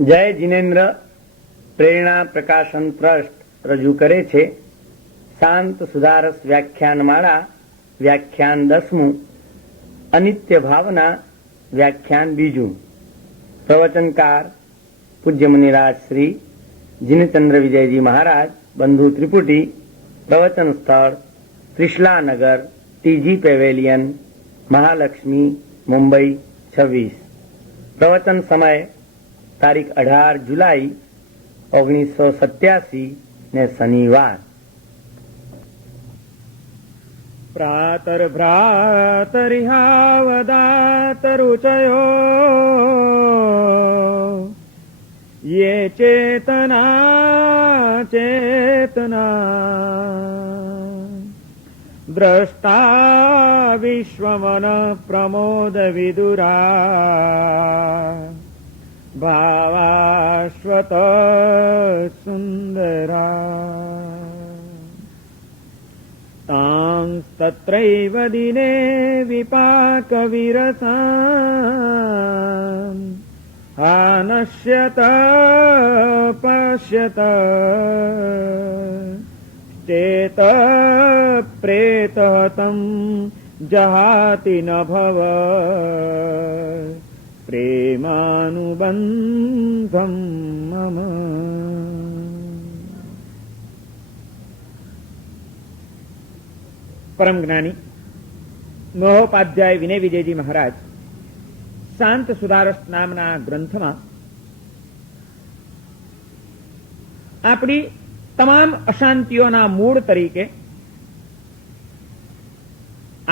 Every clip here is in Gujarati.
જય જિનેન્દ્ર પ્રેરણા પ્રકાશન ટ્રસ્ટ રજૂ કરે છે શાંત સુધારસ વ્યાખ્યાનમાળા વ્યાખ્યાન 10મું અનિત્ય ભાવના વ્યાખ્યાન 2. પ્રવચનકાર પૂજ્ય મુનિરાજ શ્રી જીનચંદ્ર વિજયજી મહારાજ બંધુ ત્રિપુટી. પ્રવચન સ્થળ ત્રિશલાનગર ટીજી પેવેલિયન મહાલક્ષ્મી મુંબઈ 26. પ્રવચન સમય તારીખ 18 જુલાઈ 1987 ને શનિવાર. પ્રાતર્ભ્રાતરિહાવદાતરુચયો યે ચેતના ચેતના દ્રષ્ટા વિશ્વમન પ્રમોદ વિદુરા ભાવાશ્વત સુંદરા તાંસ્તત્રૈવ દિને વિપાક વિરસાં હાનશ્યત પશ્યત ચેત પ્રેત તમ જહાતિ ન ભવ પ્રેમાનુબંધમ મમ. પરમ જ્ઞાની મહોપાધ્યાય વિનય વિજયજી મહારાજ શાંત સુધારસ નામના ગ્રંથમાં આપણી તમામ અશાંતિઓના મૂળ તરીકે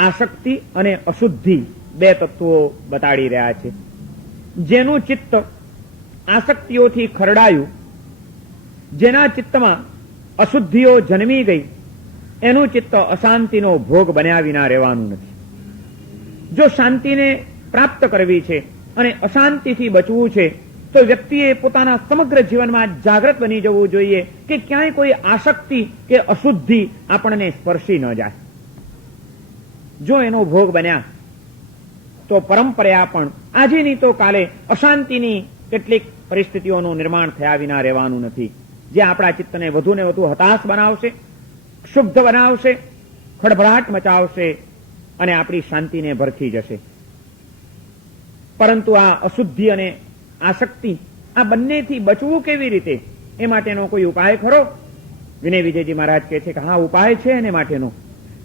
આસક્તિ અને અશુદ્ધિ બે તત્વો બતાડી રહ્યા છે. જેનું ચિત્ત આસક્તિઓથી ખરડાયું, જેના ચિત્તમાં અશુદ્ધિઓ જન્મી ગઈ, એનું ચિત્ત અશાંતિનો ભોગ બન્યા વિના રહેવાનું નથી. જો શાંતિને પ્રાપ્ત કરવી છે અને અશાંતિથી બચવું છે તો વ્યક્તિએ પોતાના સમગ્ર જીવનમાં જાગૃત બની જવું જોઈએ કે ક્યાંય કોઈ આસક્તિ કે અશુદ્ધિ આપણને સ્પર્શી ન જાય. જો એનો ભોગ બન્યા તો પરંપરા પણ આજે નહીં તો કાલે અશાંતિની કેટલીક પરિસ્થિતિઓનું નિર્માણ થયા વિના રહેવાનું નથી, જે આપણા ચિત્તને વધુ ને વધુ હતાશ બનાવશે, ક્ષુબ્ધ બનાવશે, ખળભળાટ મચાવશે અને આપણી શાંતિને ભરખી જશે. પરંતુ આ અશુદ્ધિ અને આસક્તિ આ બંનેથી બચવું કેવી રીતે, એ માટેનો કોઈ ઉપાય ખરો? વિનય વિજયજી મહારાજ કહે છે કે હા, ઉપાય છે એને માટેનો.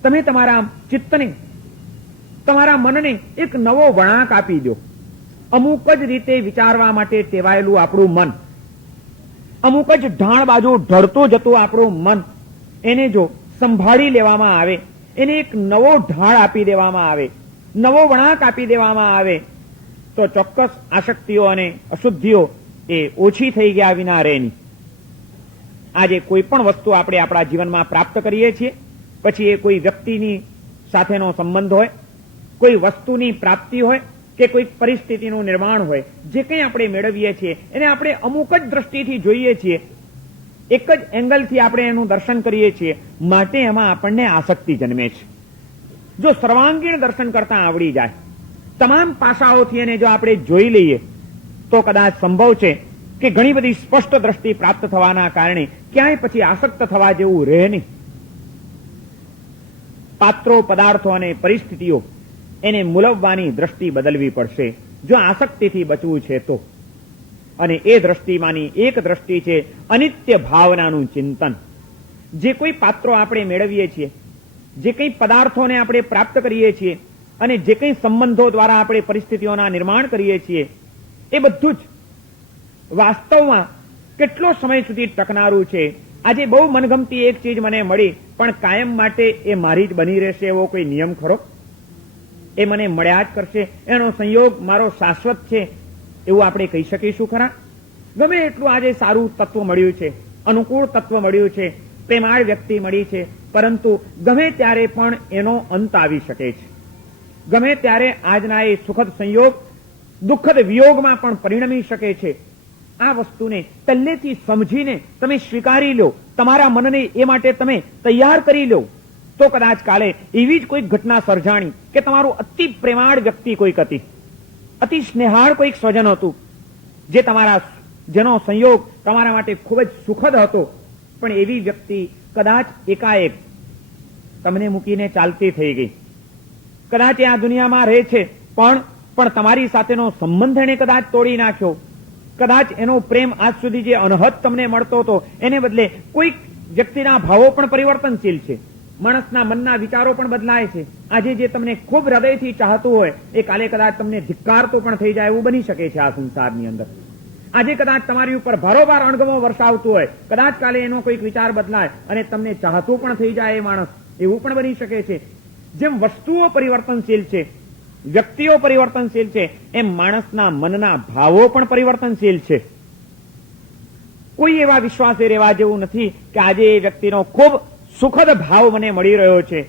તમે તમારા ચિત્તને, તમારા મનને એક નવો વળાંક આપી દો. અમુક જ રીતે વિચારવા માટે ટેવાયેલું આપણું મન, અમુક જ ઢાળ બાજુ ઢળતું જતું આપણું મન, એને જો સંભાળી લેવામાં આવે, એને એક નવો ઢાળ આપી દેવામાં આવે, નવો વળાંક આપી દેવામાં આવે તો ચોક્કસ આસક્તિઓ અને અશુદ્ધિઓ એ ઓછી થઈ ગયા વિના રહે નહીં. આજે કોઈ પણ વસ્તુ આપણે આપણા જીવનમાં પ્રાપ્ત કરીએ છીએ, પછી એ કોઈ વ્યક્તિની સાથેનો સંબંધ હોય, કોઈ વસ્તુની પ્રાપ્તિ હોય કે કોઈ પરિસ્થિતિનું નિર્માણ હોય, જે કંઈ આપણે મેળવીએ છીએ એને આપણે અમુક જ દ્રષ્ટિથી જોઈએ છીએ, એક જ એંગલથી આપણે એનું દર્શન કરીએ છીએ, માટે એમાં આપણને આસક્તિ જન્મે છે. જો સર્વાંગીણ દર્શન કરતા આવડી જાય, તમામ પાસાઓથી એને જો આપણે જોઈ લઈએ તો કદાચ સંભવ છે કે ઘણી બધી સ્પષ્ટ દ્રષ્ટિ પ્રાપ્ત થવાના કારણે ક્યાંય પછી આસક્ત થવા જેવું રહે નહીં. પાત્રો, પદાર્થો અને પરિસ્થિતિઓ એને મૂલવવાની દ્રષ્ટિ બદલવી પડશે જો આસક્તિથી બચવું છે તો. અને એ દ્રષ્ટિમાંની એક દ્રષ્ટિ છે અનિત્ય ભાવનાનું ચિંતન. જે કોઈ પાત્રો આપણે મેળવીએ છીએ, જે કંઈ પદાર્થોને આપણે પ્રાપ્ત કરીએ છીએ અને જે કંઈ સંબંધો દ્વારા આપણે પરિસ્થિતિઓના નિર્માણ કરીએ છીએ, એ બધું જ વાસ્તવમાં કેટલો સમય સુધી ટકનારું છે. આજે બહુ મનગમતી એક ચીજ મને મળી, પણ કાયમ માટે એ મારી જ બની રહેશે એવો કોઈ નિયમ ખરો? એ મને મળ્યા જ કરશે, એનો સંયોગ મારો શાશ્વત છે એવું આપણે કહી શકીશું ખરા? ગમે એટલું આજે સારું તત્વ મળ્યું છે, અનુકૂળ તત્વ મળ્યું છે, પ્રેમાળ વ્યક્તિ મળી છે, પરંતુ ગમે ત્યારે પણ એનો અંત આવી શકે છે. ગમે ત્યારે આજના એ સુખદ સંયોગ દુઃખદ વિયોગમાં પણ પરિણમી શકે છે. આ વસ્તુને પહેલેથી સમજીને તમે સ્વીકારી લો, તમારા મનને એ માટે તમે તૈયાર કરી લો, તો કદાચ કાલે એવી જ કોઈક ઘટના સર્જાણી કે તમારું અતિ પ્રેમાળ વ્યક્તિ કોઈક હતી, અતિ સ્નેહાળ કોઈક સ્વજન હતું, જે તમારા જેનો સંયોગ તમારા માટે ખૂબ જ સુખદ હતો, પણ એવી વ્યક્તિ કદાચ એકાએક તમને મૂકીને ચાલતી થઈ ગઈ. કદાચ એ આ દુનિયામાં રહે છે, પણ તમારી સાથેનો સંબંધ એને કદાચ તોડી નાખ્યો. કદાચ એનો પ્રેમ આજ સુધી જે અનહદ તમને મળતો હતો એને બદલે કોઈક વ્યક્તિના ભાવો પણ પરિવર્તનશીલ છે. માણસના મનના વિચારો પણ બદલાય છે. આજે જે તમને ખૂબ હૃદયથી ચાહતું હોય એ કાલે કદાચ તમને ધિક્કારતો પણ થઈ જાય એવું બની શકે છે આ સંસારની અંદર. આજે કદાચ તમારી ઉપર ભારોભાર અણગમો વરસાવતું હોય, કદાચ કાલે એનો કોઈક વિચાર બદલાય અને તમને ચાહતું પણ થઈ જાય એ માણસ, એવું પણ બની શકે છે. જેમ વસ્તુઓ પરિવર્તનશીલ છે, વ્યક્તિઓ પરિવર્તનશીલ છે, એમ માણસના મનના ભાવો પણ પરિવર્તનશીલ છે. કોઈ એવા વિશ્વાસે રહેવા જેવું નથી કે આજે એ વ્યક્તિનો ખૂબ સુખદ ભાવ મને મળી રહ્યો છે,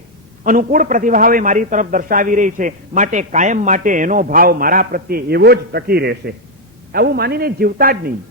અનુકૂળ પ્રતિભાવે મારી તરફ દર્શાવી રહી છે, માટે કાયમ માટે એનો ભાવ મારા પ્રત્યે એવો જ ટકી રહેશે, આવું માનીને જીવતા જ નહીં.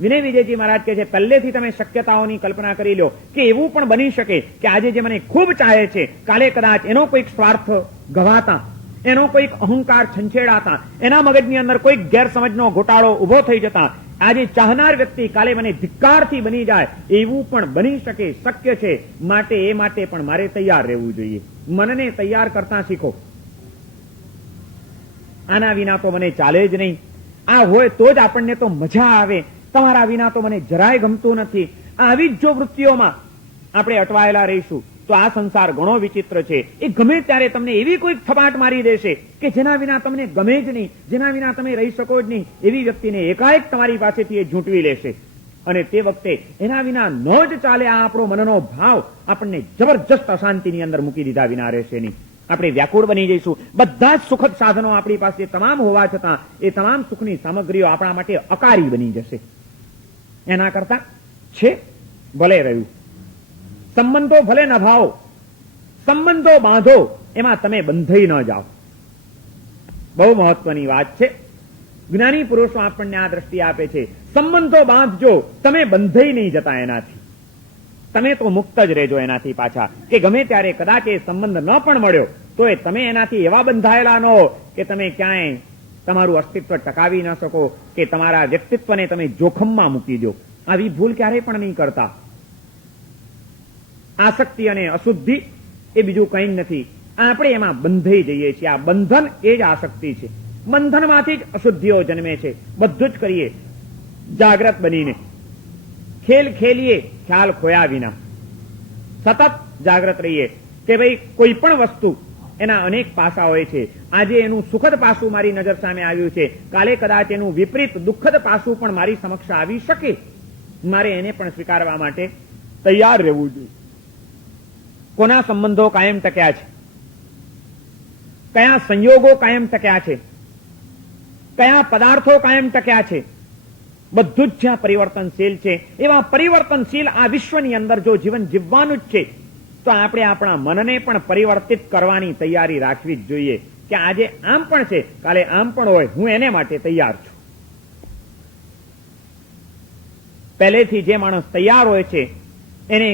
વિનય વિજયજી મહારાજ કહે છે, પહેલેથી તમે શક્યતાઓની કલ્પના કરી લો કે એવું પણ બની શકે કે આજે જે મને ખૂબ ચાહે છે, કાલે કદાચ એનો કોઈક સ્વાર્થ ગવાતા, એનો કોઈક અહંકાર છંછેડાતા, એના મગજની અંદર કોઈક ગેરસમજનો ઘોટાળો ઉભો થઈ જતા આજે ચાહનાર વ્યક્તિ કાલે મને ધિક્કારથી બની જાય, એવું પણ બની શકે, શક્ય છે. માટે એ માટે પણ મારે તૈયાર રહેવું જોઈએ. મનને તૈયાર કરતા શીખો. આના વિના તો મને ચાલે જ નહીં, આ હોય તો જ આપણને તો મજા આવે, તમારા વિના તો મને જરાય ગમતું નથી. આવી જ જો વૃત્તિઓમાં આપણે અટવાયેલા રહીશું તો આ સંસાર ઘણો વિચિત્ર છે. એ ગમે ત્યારે તમને એવી કોઈ થપાટ મારી દેશે કે જેના વિના તમને ગમે જ નહીં, જેના વિના તમે રહી શકો જ નહીં, એવી વ્યક્તિને એકાએક તમારી પાસેથી એ ઝૂંટવી લેશે. અને તે વખતે એના વિના ન જ ચાલે આ આપણો મનનો ભાવ આપણને જબરજસ્ત અશાંતિની અંદર મૂકી દીધા વિના રહેશે નહીં. આપણે વ્યાકુળ બની જઈશું. બધા જ સુખદ સાધનો આપણી પાસે તમામ હોવા છતાં એ તમામ સુખની સામગ્રીઓ આપણા માટે અકારી બની જશે. એના કરતા છે ભલે રહ્યું. સંબંધો ભલે નભાવો, સંબંધો બાંધો, એમાં તમે બંધાઈ ન જાઓ. બહુ મહત્વની વાત છે. જ્ઞાની પુરુષો આપણને આ દ્રષ્ટિ આપે છે, સંબંધો બાંધજો, તમે બંધાઈ નહીં જતા એનાથી. તમે તો મુક્ત જ રહેજો એનાથી પાછા, કે ગમે ત્યારે કદાચ એ સંબંધ ન પણ મળ્યો તો એ તમે એનાથી એવા બંધાયેલા ન હો કે તમે ક્યાંય તમારું અસ્તિત્વ ટકાવી ન શકો, કે તમારા વ્યક્તિત્વને તમે જોખમમાં મૂકી દો. આવી ભૂલ ક્યારેય પણ નહીં કરતા. આસક્તિ અને અશુદ્ધિ એ બીજું કંઈ નથી. આપણે એમાં બંધાઈ જઈએ છીએ. આ બંધન એ જ આસક્તિ છે. બંધનમાંથી જ અશુદ્ધિઓ જન્મે છે. બધું જ કરીએ જાગ્રત બનીને, ખેલ ખેલીએ ખ્યાલ ખોયા વિના. સતત જાગ્રત રહીએ કે ભાઈ કોઈ પણ વસ્તુ એના અનેક પાસા હોય છે. આજે એનું સુખદ પાસું મારી નજર સામે આવ્યું છે, કાલે કદાચ એનું વિપરીત દુઃખદ પાસું પણ મારી સમક્ષ આવી શકે. મારે એને પણ સ્વીકારવા માટે તૈયાર રહેવું જોઈએ. કોના સંબંધો કાયમ ટક્યા છે, કયા સંયોગો કાયમ ટક્યા છે, કયા પદાર્થો કાયમ ટક્યા છે, બધું જ જ્યાં પરિવર્તનશીલ છે, એવા પરિવર્તનશીલ આ વિશ્વની અંદર જો જીવન જીવવાનું જ છે તો આપણે આપણા મનને પણ પરિવર્તિત કરવાની તૈયારી રાખવી જ જોઈએ. કે આજે આમ પણ છે, કાલે આમ પણ હોય, હું એને માટે તૈયાર છું. પહેલેથી જે માણસ તૈયાર હોય છે એને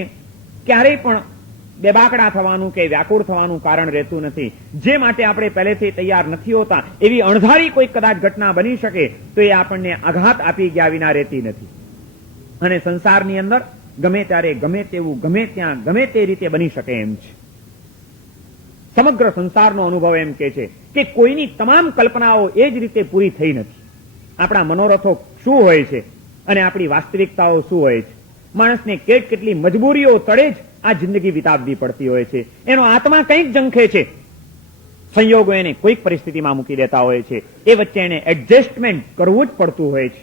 ક્યારેય પણ બેબાકડા થવાનું કે વ્યાકુળ થવાનું કારણ રહેતું નથી. જે માટે આપણે પહેલેથી તૈયાર નથી હોતા એવી અણધારી કોઈ કદાચ ઘટના બની શકે તો એ આપણને આઘાત આપી ગયા વિના રહેતી નથી. અને સંસારની અંદર ગમે ત્યારે ગમે તેવું ગમે ત્યાં ગમે તે રીતે બની શકે એમ છે. સમગ્ર સંસારનો અનુભવ એમ કે છે કે કોઈની તમામ કલ્પનાઓ એ જ રીતે પૂરી થઈ નથી. આપણા મનોરથો શું હોય છે અને આપણી વાસ્તવિકતાઓ શું હોય છે. માણસને કેટલી મજબૂરીઓ તળે જ આ જિંદગી વિતાવવી પડતી હોય છે. એનો આત્મા કંઈક ઝંખે છે, સંયોગો એને કોઈક પરિસ્થિતિમાં મૂકી દેતા હોય છે, એ વચ્ચે એને એડજસ્ટમેન્ટ કરવું જ પડતું હોય છે.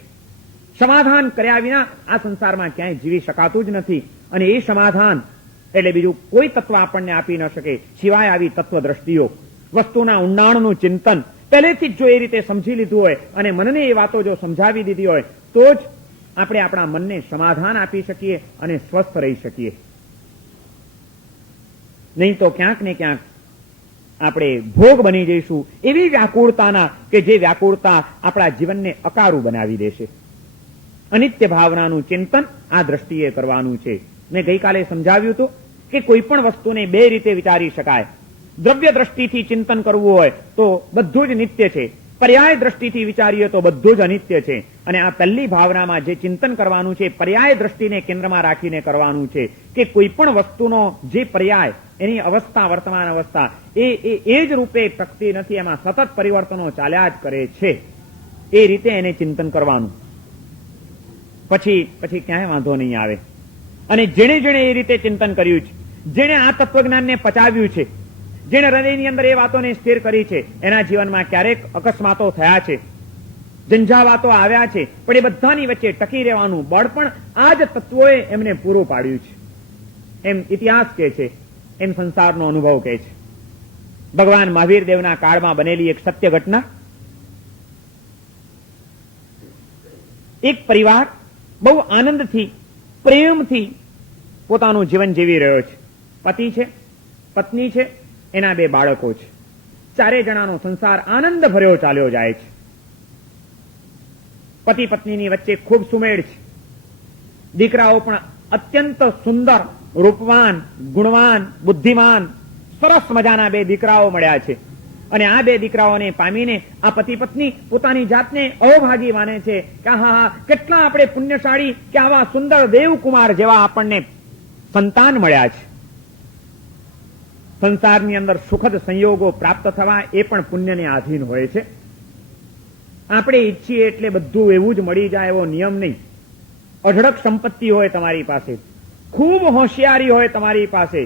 સમાધાન કર્યા વિના આ સંસારમાં ક્યાંય જીવી શકાતું જ નથી. અને એ સમાધાન એટલે બીજું કોઈ તત્વ આપણને આપી ન શકે સિવાય આવી તત્વ દ્રષ્ટિઓ. વસ્તુના ઊંડાણનું ચિંતન પહેલેથી જ જો એ રીતે સમજી લીધું હોય અને મનને એ વાતો જો સમજાવી દીધી હોય તો જ આપણે આપણા મનને સમાધાન આપી શકીએ અને સ્વસ્થ રહી શકીએ. નહીં તો ક્યાંક ને ક્યાંક આપણે ભોગ બની જઈશું એવી વ્યાકુળતાના કે જે વ્યાકુળતા આપણા જીવનને અકારું બનાવી દેશે. અનિત્ય ભાવનાનું ચિંતન આ દ્રષ્ટિએ કરવાનું છે. મેં ગઈકાલે સમજાવ્યું હતું કે કોઈ પણ વસ્તુને બે રીતે વિચારી શકાય. દ્રવ્ય દ્રષ્ટિથી ચિંતન કરવું હોય તો બધું જ નિત્ય છે, પર્યાય દ્રષ્ટિથી વિચારીએ તો બધું જ અનિત્ય છે. અને આ પહેલી ભાવનામાં જે ચિંતન કરવાનું છે, પર્યાય દ્રષ્ટિને કેન્દ્રમાં રાખીને કરવાનું છે કે કોઈ પણ વસ્તુનો જે પર્યાય, એની અવસ્થા, વર્તમાન અવસ્થા એ જ રૂપે ટકતી નથી, એમાં સતત પરિવર્તનો ચાલ્યા જ કરે છે. એ રીતે એને ચિંતન કરવાનું. પછી ક્યાંય વાંધો નહીં આવે. અને જેણે એ રીતે ચિંતન કર્યું છે, જેણે આ તત્વજ્ઞાનને પચાવ્યું છે, જેણે હૃદયની અંદર એ વાતોને સ્થિર કરી છે, એના જીવનમાં ક્યારેક અકસ્માતો થયા છે, ઝંઝાવાતો આવ્યા છે, પણ એ બધાની વચ્ચે ટકી રહેવાનું બળ પણ આ જ તત્વોએ એમને પૂરું પાડ્યું છે. એમ ઇતિહાસ કહે છે, એમ સંસારનો અનુભવ કહે છે. ભગવાન મહાવીર દેવના કાળમાં બનેલી એક સત્ય ઘટના. એક પરિવાર બહુ આનંદથી, પ્રેમથી પોતાનું જીવન જીવી રહ્યો છે. પતિ છે, પત્ની છે, એના 2 બાળકો છે. 4 જણાનો સંસાર આનંદ ભર્યો ચાલ્યો જાય છે. પતિ પત્નીની વચ્ચે ખૂબ સુમેળ છે. દીકરાઓ પણ અત્યંત સુંદર, રૂપવાન, ગુણવાન, બુદ્ધિમાન, સરસ મજાના 2 દીકરાઓ મળ્યા છે. અને આ 2 દીકરાઓને પામીને આ પતિ પત્ની પોતાની જાતને અહોભાગી માને છે કે હા, કેટલા આપણે પુણ્યશાળી કે આવા સુંદર દેવકુમાર જેવા આપણને સંતાન મળ્યા છે. સંસારની અંદર સુખદ સંયોગો પ્રાપ્ત થવા એ પણ પુણ્યને આધીન હોય છે. આપણે ઈચ્છીએ એટલે બધું એવું જ મળી જાય એવો નિયમ નહીં. અઢળક સંપત્તિ હોય તમારી પાસે, ખૂબ હોશિયારી હોય તમારી પાસે,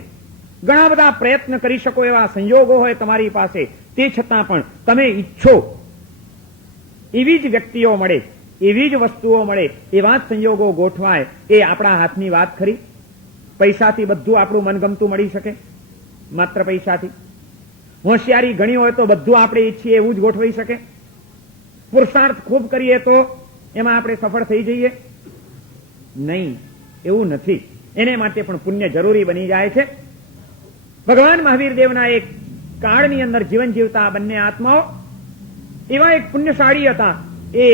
ઘણા બધા પ્રયત્ન કરી શકો એવા સંયોગો હોય તમારી પાસે, તે છતાં પણ તમે ઈચ્છો એવી જ વ્યક્તિઓ મળે, એવી જ વસ્તુઓ મળે, એવા જ સંયોગો ગોઠવાય, એ આપણા હાથની વાત ખરી? પૈસાથી બધું આપણું મનગમતું મળી શકે? માત્ર પૈસાથી? હોશિયારી ઘણી હોય તો બધું આપણે ઈચ્છીએ એવું જ ગોઠવાઈ શકે? પુરુષાર્થ ખૂબ કરીએ તો એમાં આપણે સફળ થઈ જઈએ? નહીં, એવું નથી. એને માટે પણ પુણ્ય જરૂરી બની જાય છે. ભગવાન મહાવીર દેવના એક કાળની અંદર જીવન જીવતા બંને આત્માઓ એવા એક પુણ્યશાળી હતા. એ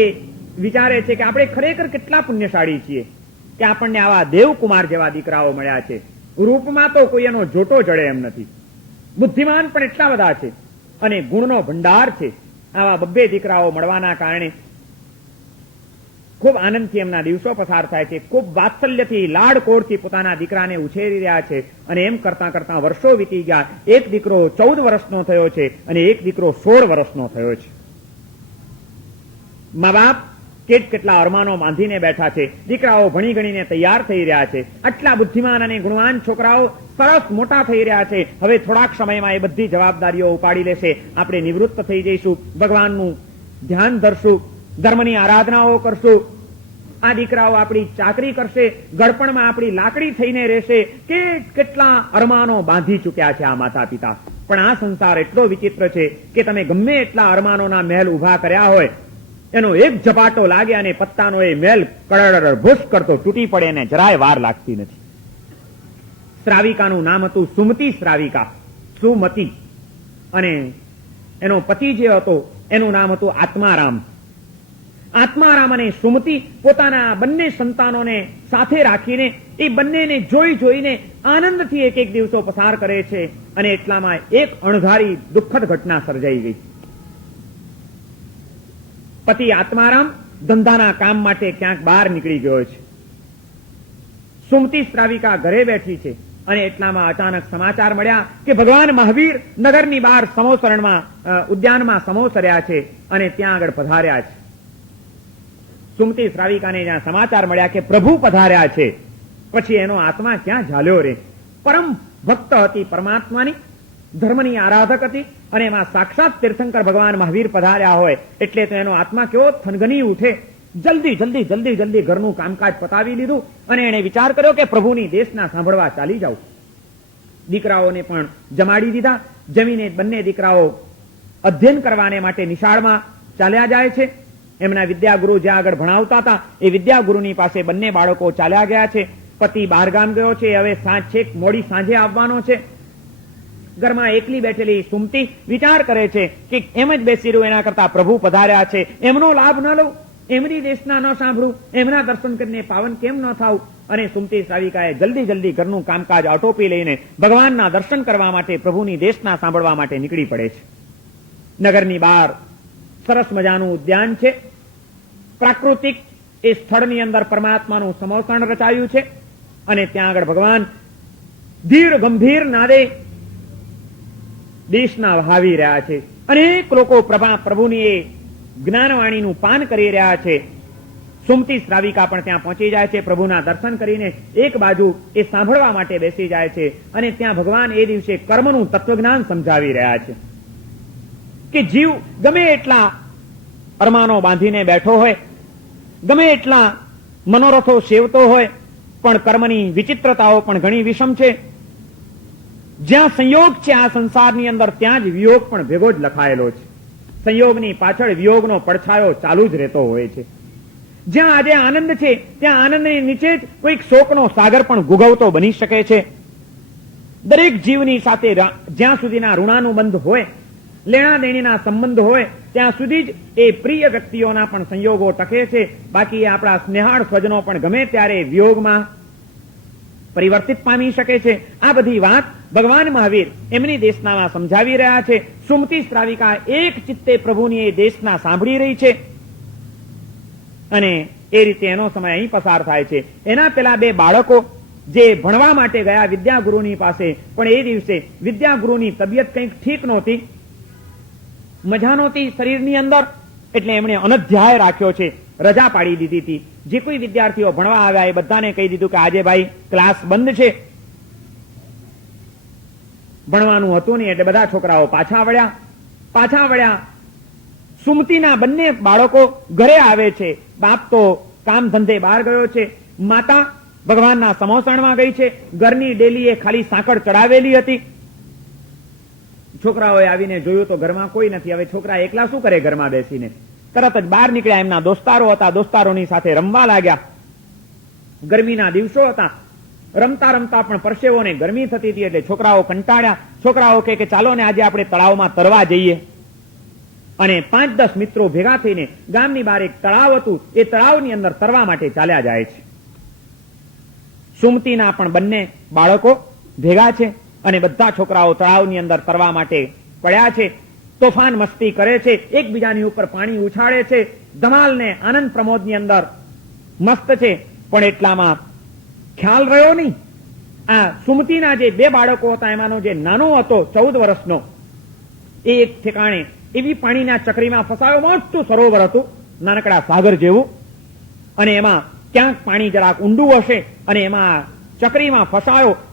વિચારે છે કે આપણે ખરેખર કેટલા પુણ્યશાળી છીએ કે આપણને આવા દેવકુમાર જેવા દીકરાઓ મળ્યા છે. રૂપમાં તો કોઈ એનો જોટો જડે એમ નથી, બુદ્ધિમાન પણ એટલા બધા છે, અને ગુણનો ભંડાર છે. આવા 2 દીકરાઓ મળવાના કારણે ખૂબ આનંદથી એમના દિવસો પસાર થાય છે. ખૂબ વાત્સલ્યથી, લાડકોડથી પોતાના દીકરાને ઉછેરી રહ્યા છે. અને એમ કરતા કરતા વર્ષો વીતી ગયા. એક દીકરો 14 વર્ષનો થયો છે અને એક દીકરો 16 વર્ષનો થયો છે. મા બાપ કેટલા અરમાનો બાંધીને બેઠા છે. દીકરાઓ ભણી ગણીને તૈયાર થઈ રહ્યા છે. આટલા બુદ્ધિમાન અને ગુણવાન છોકરાઓ સરસ મોટા થઈ રહ્યા છે. હવે થોડાક સમયમાં એ બધી જવાબદારીઓ ઉપાડી લેશે. આપણે નિવૃત્ત થઈ જઈશું, ભગવાનનું ધ્યાન ધરશું, ધર્મની આરાધનાઓ કરશું. આ દીકરાઓ આપણી ચાકરી કરશે, ગળપણમાં આપણી લાકડી થઈને રહેશે. કેટલા અરમાનો બાંધી ચૂક્યા છે આ માતા પિતા. પણ આ સંસાર એટલો વિચિત્ર છે કે તમે ગમે એટલા અરમાનોના મહેલ ઉભા કર્યા હોય, એનો એક ઝપાટો લાગે અને પત્તાનો એ મહેલ કડડ ભૂસ કરતો તૂટી પડે એને જરાય વાર લાગતી નથી. શ્રાવિકાનું નામ હતું સુમતી શ્રાવિકા, સુમતી. અને એનો પતિ જે હતો એનું નામ હતું આત્મારામ. આત્મારામ અને સુમતી પોતાના બંને સંતાનોને સાથે રાખીને એ બંનેને જોઈને આનંદથી એક દિવસો પસાર કરે છે. અને એટલામાં એક અણધારી દુઃખદ ઘટના સર્જાઈ ગઈ. પતિ આત્મારામ ધંધાના કામ માટે ક્યાંક બહાર નીકળી ગયો છે. સુમતી શ્રાવિકા ઘરે બેઠી છે અને એટલામાં અચાનક સમાચાર મળ્યા કે ભગવાન મહાવીર નગરની બહાર સમોસરણમાં, ઉદ્યાનમાં સમોસર્યા છે અને ત્યાં આગળ પધાર્યા છે. સુમતી શ્રાવિકાને જ્યાં સમાચાર મળ્યા કે પ્રભુ પધાર્યા છે, પછી એનો આત્મા ક્યાં ઝાલ્યો રે. પરમ ભક્ત હતી પરમાત્માની, ધર્મની આરાધક હતી, અને એમાં સાક્ષાત તીર્થંકર ભગવાન મહાવીર પધાર્યા હોય એટલે તો એનો આત્મા કેવો થનગની ઉઠે. જલ્દી ઘરનું કામકાજ પતાવી લીધું અને એને વિચાર કર્યો કે પ્રભુની દેશના સાંભળવા ચાલી જાવ. દીકરાઓને પણ જમાડી દીધા. જમીને બંને દીકરાઓ અધ્યયન કરવાને માટે નિશાળમાં ચાલ્યા જાય છે. એમના વિદ્યાગુરુ જ્યાં આગળ ભણાવતા હતા એ વિદ્યાગુરુની પાસે બંને બાળકો ચાલ્યા ગયા છે. પતિ બહારગામ ગયો છે, હવે છેક મોડી સાંજે આવવાનો છે. ઘરમાં એકલી બેઠેલી સુમતી વિચાર કરે છે કે એમ જ બેસી રહ્યું એના કરતા પ્રભુ પધાર્યા છે, એમનો લાભ ન લઉં, એમની દેશના ન સાંભળું, એમના દર્શન કરીને પાવન કેમ ન થાવું. અને સુમતી શ્રાવિકાએ જલ્દી ઘરનું કામકાજ આટોપી લઈને ભગવાનના દર્શન કરવા માટે, પ્રભુની દેશના સાંભળવા માટે નીકળી પડે છે. નગરની બહાર સરસ મજાનું ઉદ્યાન છે. પ્રાકૃતિક એ સ્થળની અંદર પરમાત્માનું સમોસણ રચાયું છે અને ત્યાં આગળ ભગવાન ધીર ગંભીર નાદે દેશના વહાવી રહ્યા છે. અનેક લોકો પ્રભુની એ જ્ઞાનવાણીનું પાન કરી રહ્યા છે. સુમતી શ્રાવિકા પણ ત્યાં પહોંચી જાય છે. પ્રભુના દર્શન કરીને એક બાજુ એ સાંભળવા માટે બેસી જાય છે અને ત્યાં ભગવાન એ દિવસે કર્મનું તત્વજ્ઞાન સમજાવી રહ્યા છે કે જીવ ગમે એટલા અરમાનો બાંધીને બેઠો હોય, ગમે એટલા મનોરથો સેવતો હોય, પણ કર્મની વિચિત્રતાઓ પણ ઘણી વિષમ છે. જ્યાં સંયોગ છે આ સંસારની અંદર, ત્યાં જ વિયોગ પણ ભેગો જ લખાયેલો છે. સંયોગની પાછળ વિયોગનો પડછાયો ચાલુ જ રહેતો હોય છે. જ્યાં આજે આનંદ છે ત્યાં આનંદની નીચે જ કોઈક શોકનો સાગર પણ ગુગવતો બની શકે છે. દરેક જીવની સાથે જ્યાં સુધીના ઋણાનુબંધ હોય, લેણા દેણીના સંબંધ હોય, ત્યાં સુધી જ એ પ્રિય વ્યક્તિઓના પણ સંયોગો ટકે છે. બાકી આપણા સ્નેહાળ સ્વજનો પણ ગમે ત્યારે વિયોગમાં પરિવર્તિત પામી શકે છે. આ બધી વાત ભગવાન મહાવીર એમની દેશનામાં સમજાવી રહ્યા છે. સુમતી શ્રાવિકા એક ચિત્તે પ્રભુની એ દેશના સાંભળી રહી છે અને એ રીતે એનો સમય અહીં પસાર થાય છે. એના પેલા બે બાળકો જે ભણવા માટે ગયા વિદ્યાગુરુની પાસે, પણ એ દિવસે વિદ્યાગુરુની તબિયત કંઈક ઠીક નહોતી, મજા નહોતી શરીરની અંદર, એટલે એમણે અનધ્યાય રાખ્યો છે, રજા પાડી દીધી હતી. જે કોઈ વિદ્યાર્થીઓ ભણવા આવ્યા એ બધાને કહી દીધું કે આજે ભાઈ ક્લાસ બંધ છે, ભણવાનું હતું નહીં. એટલે બધા છોકરાઓ પાછા વળ્યા. સુમતીના બંને બાળકો ઘરે આવે છે. બાપ તો કામ ધંધે બહાર ગયો છે, માતા ભગવાનના સમોસણમાં ગઈ છે. ઘરની ડેલીએ ખાલી સાંકળ ચડાવેલી હતી. છોકરાઓએ આવીને જોયું તો ઘરમાં કોઈ નથી. હવે છોકરા એકલા શું કરે ઘરમાં બેસીને? તરત જ બહાર નીકળ્યા. એમના દોસ્તારો હતા, દોસ્તારોની સાથે રમવા લાગ્યા. ગરમીના દિવસો હતા, રમતા રમતા પણ પરસેવોને ગરમી થતી હતી એટલે છોકરાઓ કંટાળ્યા. છોકરાઓ કે ચાલો ને આજે આપણે તળાવમાં તરવા જઈએ. અને 5-10 મિત્રો ભેગા થઈને ગામની બહાર એક તળાવ હતું, એ તળાવની અંદર તરવા માટે ચાલ્યા જાય છે. સુમતીના પણ બંને બાળકો ભેગા છે અને બધા છોકરાઓ તળાવની અંદર તરવા માટે પડ્યા છે. તોફાન મસ્તી કરે છે, એકબીજાની ઉપર પાણી ઉછાળે છે, ધમાલ ને આનંદ પ્રમોદની અંદર મસ્ત છે. પણ એટલામાં ખ્યાલ રહ્યો નહીં. આ સુમતીના જે બે બાળકો હતા એમાંનો જે નાનો હતો 14 વર્ષનો, એ એક ઠેકાણે એવી પાણીના ચકરીમાં ફસાયો. મોટું સરોવર હતું, નાનકડા સાગર જેવું, અને એમાં ક્યાંક પાણી જરાક ઊંડું હશે અને એમાં ચકરીમાં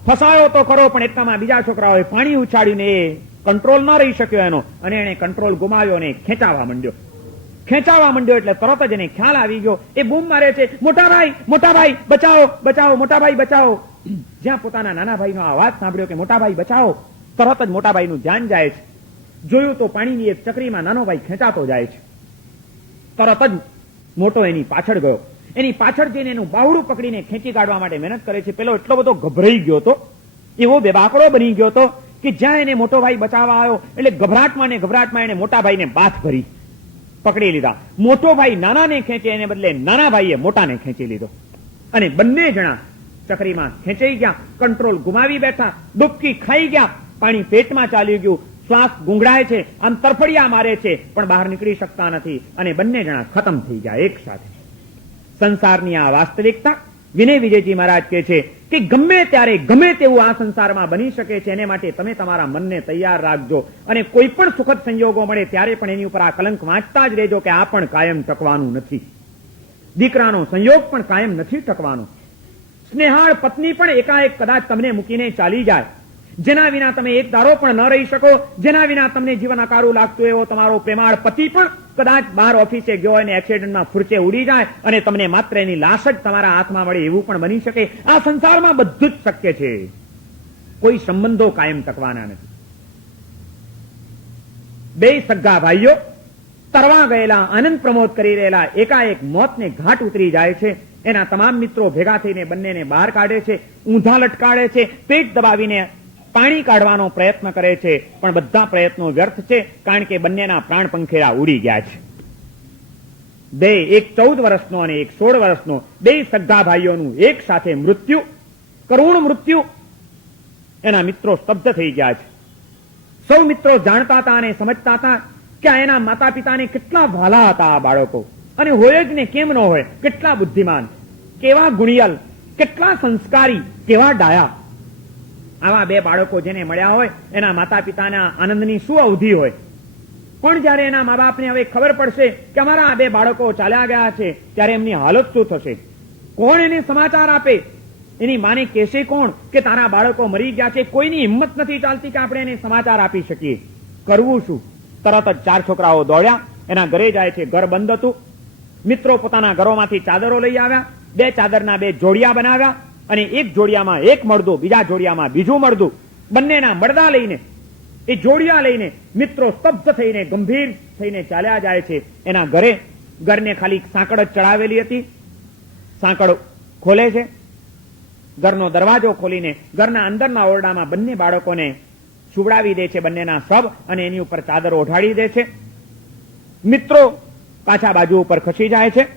ફસાયો તો ખરો, પણ એટલામાં બીજા છોકરાઓએ પાણી ઉછાળ્યું ને એ કંટ્રોલ ન રહી શક્યો એનો, અને એને કંટ્રોલ ગુમાવ્યો અને ખેંચાવા માંડ્યો એટલે તરત જ એને ખ્યાલ આવી ગયો. એ બૂમ મારે છે, મોટા ભાઈ બચાવો, મોટા ભાઈ બચાવો. જ્યાં પોતાના નાના ભાઈનો અવાજ સાંભળ્યો કે મોટા ભાઈ બચાવો, તરત જ મોટા ભાઈનું જાન જાય છે. જોયું તો પાણીની એક ચકરીમાં નાનો ભાઈ ખેંચાતો જાય છે. તરત જ મોટો એની પાછળ ગયો. એની પાછળ જઈને એનું બાવડું પકડીને ખેંચી કાઢવા માટે મહેનત કરે છે. પેલો એટલો બધો ગભરાઈ ગયો હતો, એવો બેબાકડો બની ગયો હતો કે જ્યાં એને મોટો ભાઈ બચાવવા આવ્યો એટલે ગભરાટમાં એને મોટા ભાઈને બાથ ભરી પકડી લીધા. મોટો ભાઈ નાનાને ખેંચે એને બદલે નાના ભાઈએ મોટાને ખેંચી લીધો અને બંને જણા ચકરીમાં ખેંચાઈ ગયા, કંટ્રોલ ગુમાવી બેઠા, ડૂબકી ખાઈ ગયા, પાણી પેટમાં ચાલી ગયું, શ્વાસ ગુંગળાય છે, આમ તરફડિયા મારે છે, પણ બહાર નીકળી શકતા નથી અને બંને જણા ખતમ થઈ ગયા એક સાથે. સંસારની આ વાસ્તવિકતા વિનય વિજયજી મહારાજ કહે છે કે ગમે ત્યારે ગમે તેવું આ સંસારમાં બની શકે છે. એને માટે તમે તમારા મનને તૈયાર રાખજો અને કોઈ પણ સુખદ સંયોગો મળે ત્યારે પણ એની ઉપર આ કલંક વાંચતા જ રહેજો કે આ પણ કાયમ ટકવાનું નથી. દીકરાનો સંયોગ પણ કાયમ નથી ટકવાનો. સ્નેહાળ પત્ની પણ એકાએક કદાચ તમને મૂકીને ચાલી જાય, જેના વિના તમે એક ધારો પણ ન રહી શકો, જેના વિના તમને જીવન અકારું લાગતું એવો તમારો પ્રેમાળ પતિ પણ કદાચ બહાર ઓફિસે ગયો હોય ને એક્સિડન્ટમાં ફૂરચે ઉડી જાય અને તમને માત્ર એની લાશ જ તમારા હાથમાં મળે, એવું પણ બની શકે. આ સંસારમાં બધું જ શક્ય છે. કોઈ સંબંધો કાયમ ટકવાના નથી. બે સગા ભાઈઓ તરવા ગયેલા, આનંદ પ્રમોદ કરી રહેલા, એકાએક મોતને ઘાટ ઉતરી જાય છે. એના તમામ મિત્રો ભેગા થઈને બંનેને બહાર કાઢે છે, ઊંધા લટકાડે છે, પેટ દબાવીને પાણી કાઢવાનો પ્રયત્ન કરે છે, પણ બધા પ્રયત્નો વ્યર્થ છે, કારણ કે બંનેના પ્રાણ પંખેડા ઉડી ગયા છે. બે, એક 14 વર્ષનો અને એક 16 વર્ષનો, બે સગા ભાઈઓનું એક સાથે મૃત્યુ, કરુણ મૃત્યુ. એના મિત્રો સ્તબ્ધ થઈ ગયા છે. સૌ મિત્રો જાણતા હતા અને સમજતા હતા કે આ એના માતા પિતાને કેટલા વહાલા હતા આ બાળકો, અને હોય જ ને કેમ ન હોય, કેટલા બુદ્ધિમાન, કેવા ગુણિયલ, કેટલા સંસ્કારી, કેવા ડાયા. આવા બે બાળકો જેને મળ્યા હોય એના માતા પિતાના આનંદની શું અવધિ હોય. પણ જયારે એના મા બાપને હવે ખબર પડશે કે અમારા આ બે બાળકો ચાલ્યા ગયા છે, ત્યારે એમની હાલત શું થશે? કોણ એને સમાચાર આપે? એની માને કહેશે કોણ કે તારા બાળકો મરી ગયા છે? કોઈની હિંમત નથી ચાલતી કે આપણે એને સમાચાર આપી શકીએ. કરવું શું? તરત જ 4 છોકરાઓ દોડ્યા, એના ઘરે જાય છે. ઘર બંધ હતું. મિત્રો પોતાના ઘરોમાંથી ચાદરો લઈ આવ્યા, 2 ચાદરના 2 જોડિયા બનાવ્યા, અને એક જોડિયામાં એક મળદું, બીજા જોડિયામાં બીજું મળદું, બંનેના મળદા લઈને, એ જોડિયા લઈને મિત્રો સ્તબ્ધ થઈને, ગંભીર થઈને ચાલ્યા જાય છે એના ઘરે. ઘરને ખાલી સાંકળ જ ચડાવેલી હતી. સાંકળ ખોલે છે, ઘરનો દરવાજો ખોલીને ઘરના અંદરના ઓરડામાં બંને બાળકોને સુવડાવી દે છે, બંનેના શબ, અને એની ઉપર ચાદર ઓઢાડી દે છે. મિત્રો પાછા બાજુ ઉપર ખસી જાય છે.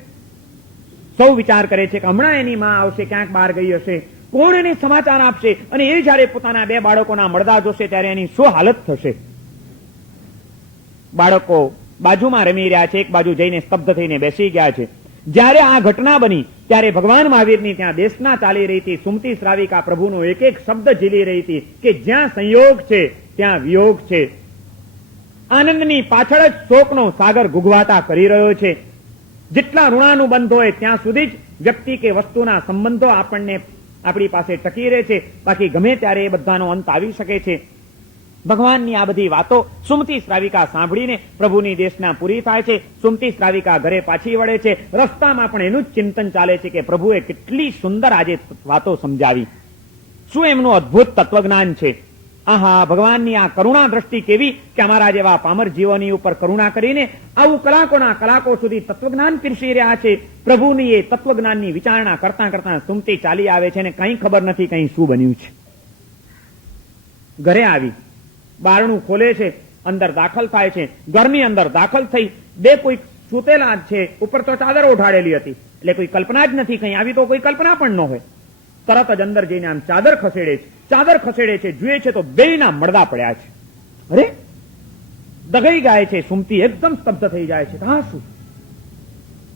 સૌ વિચાર કરે છે કે હમણાં એની માં આવશે, ક્યાંક બહાર ગઈ હશે, કોણ એને સમાચાર આપશે? અને એ જયારે પોતાના 2 બાળકોના મળદા જોશે ત્યારે એની શું હાલત થશે? બાળકો બાજુમાં રમી રહ્યા છે, એક બાજુ જઈને સ્તબ્ધ થઈને બેસી ગયા છે. જ્યારે આ ઘટના બની ત્યારે ભગવાન મહાવીરની ત્યાં દેશના ચાલી રહી હતી. સુમતી શ્રાવિકા પ્રભુનો એક એક શબ્દ ઝીલી રહી હતી કે જ્યાં સંયોગ છે ત્યાં વિયોગ છે. આનંદની પાછળ જ શોકનો સાગર ગુગવાટા કરી રહ્યો છે. જેટલા ઋણાનુબંધ હોય ત્યાં સુધી જ વ્યક્તિ કે વસ્તુના સંબંધો આપણને આપણી પાસે ટકી રહે છે, બાકી ગમે ત્યારે એ બધાનો અંત આવી શકે છે. ભગવાનની આ બધી વાતો સુમતી શ્રાવિકા સાંભળીને પ્રભુની દેશના પૂરી થાય છે. સુમતી શ્રાવિકા ઘરે પાછી વળે છે. રસ્તામાં પણ એનું જ ચિંતન ચાલે છે કે પ્રભુએ કેટલી સુંદર આજે વાતો સમજાવી, શું એમનું અદ્ભુત તત્વજ્ઞાન છે. આહા, ભગવાનની આ કરુણા દ્રષ્ટિ કેવી કે અમારા જેવા પામર જીવોની ઉપર કરુણા કરીને આવું કલાકોના કલાકો સુધી તત્વજ્ઞાન પીરસી રહ્યા છે. પ્રભુની એ તત્વજ્ઞાનની વિચારણા કરતા કરતા સુમતી ચાલી આવે છે અને કંઈ ખબર નથી કંઈ શું બન્યું છે. ઘરે આવી બારણું ખોલે છે, અંદર દાખલ થાય છે. ઘરની અંદર દાખલ થઈ 2 કોઈ સૂતેલા જ છે, ઉપર તો ચાદર ઓઢાડેલી હતી, એટલે કોઈ કલ્પના જ નથી, કંઈ આવી તો કોઈ કલ્પના પણ ન હોય. તરત જ અંદર જઈને આમ ચાદર ખસેડે છે, જુએ છે તો 2ના મળદા પડ્યા છે. અરે, દગાઈ જાય છે. સુમતી એકદમ સ્તબ્ધ થઈ જાય છે. હા શું?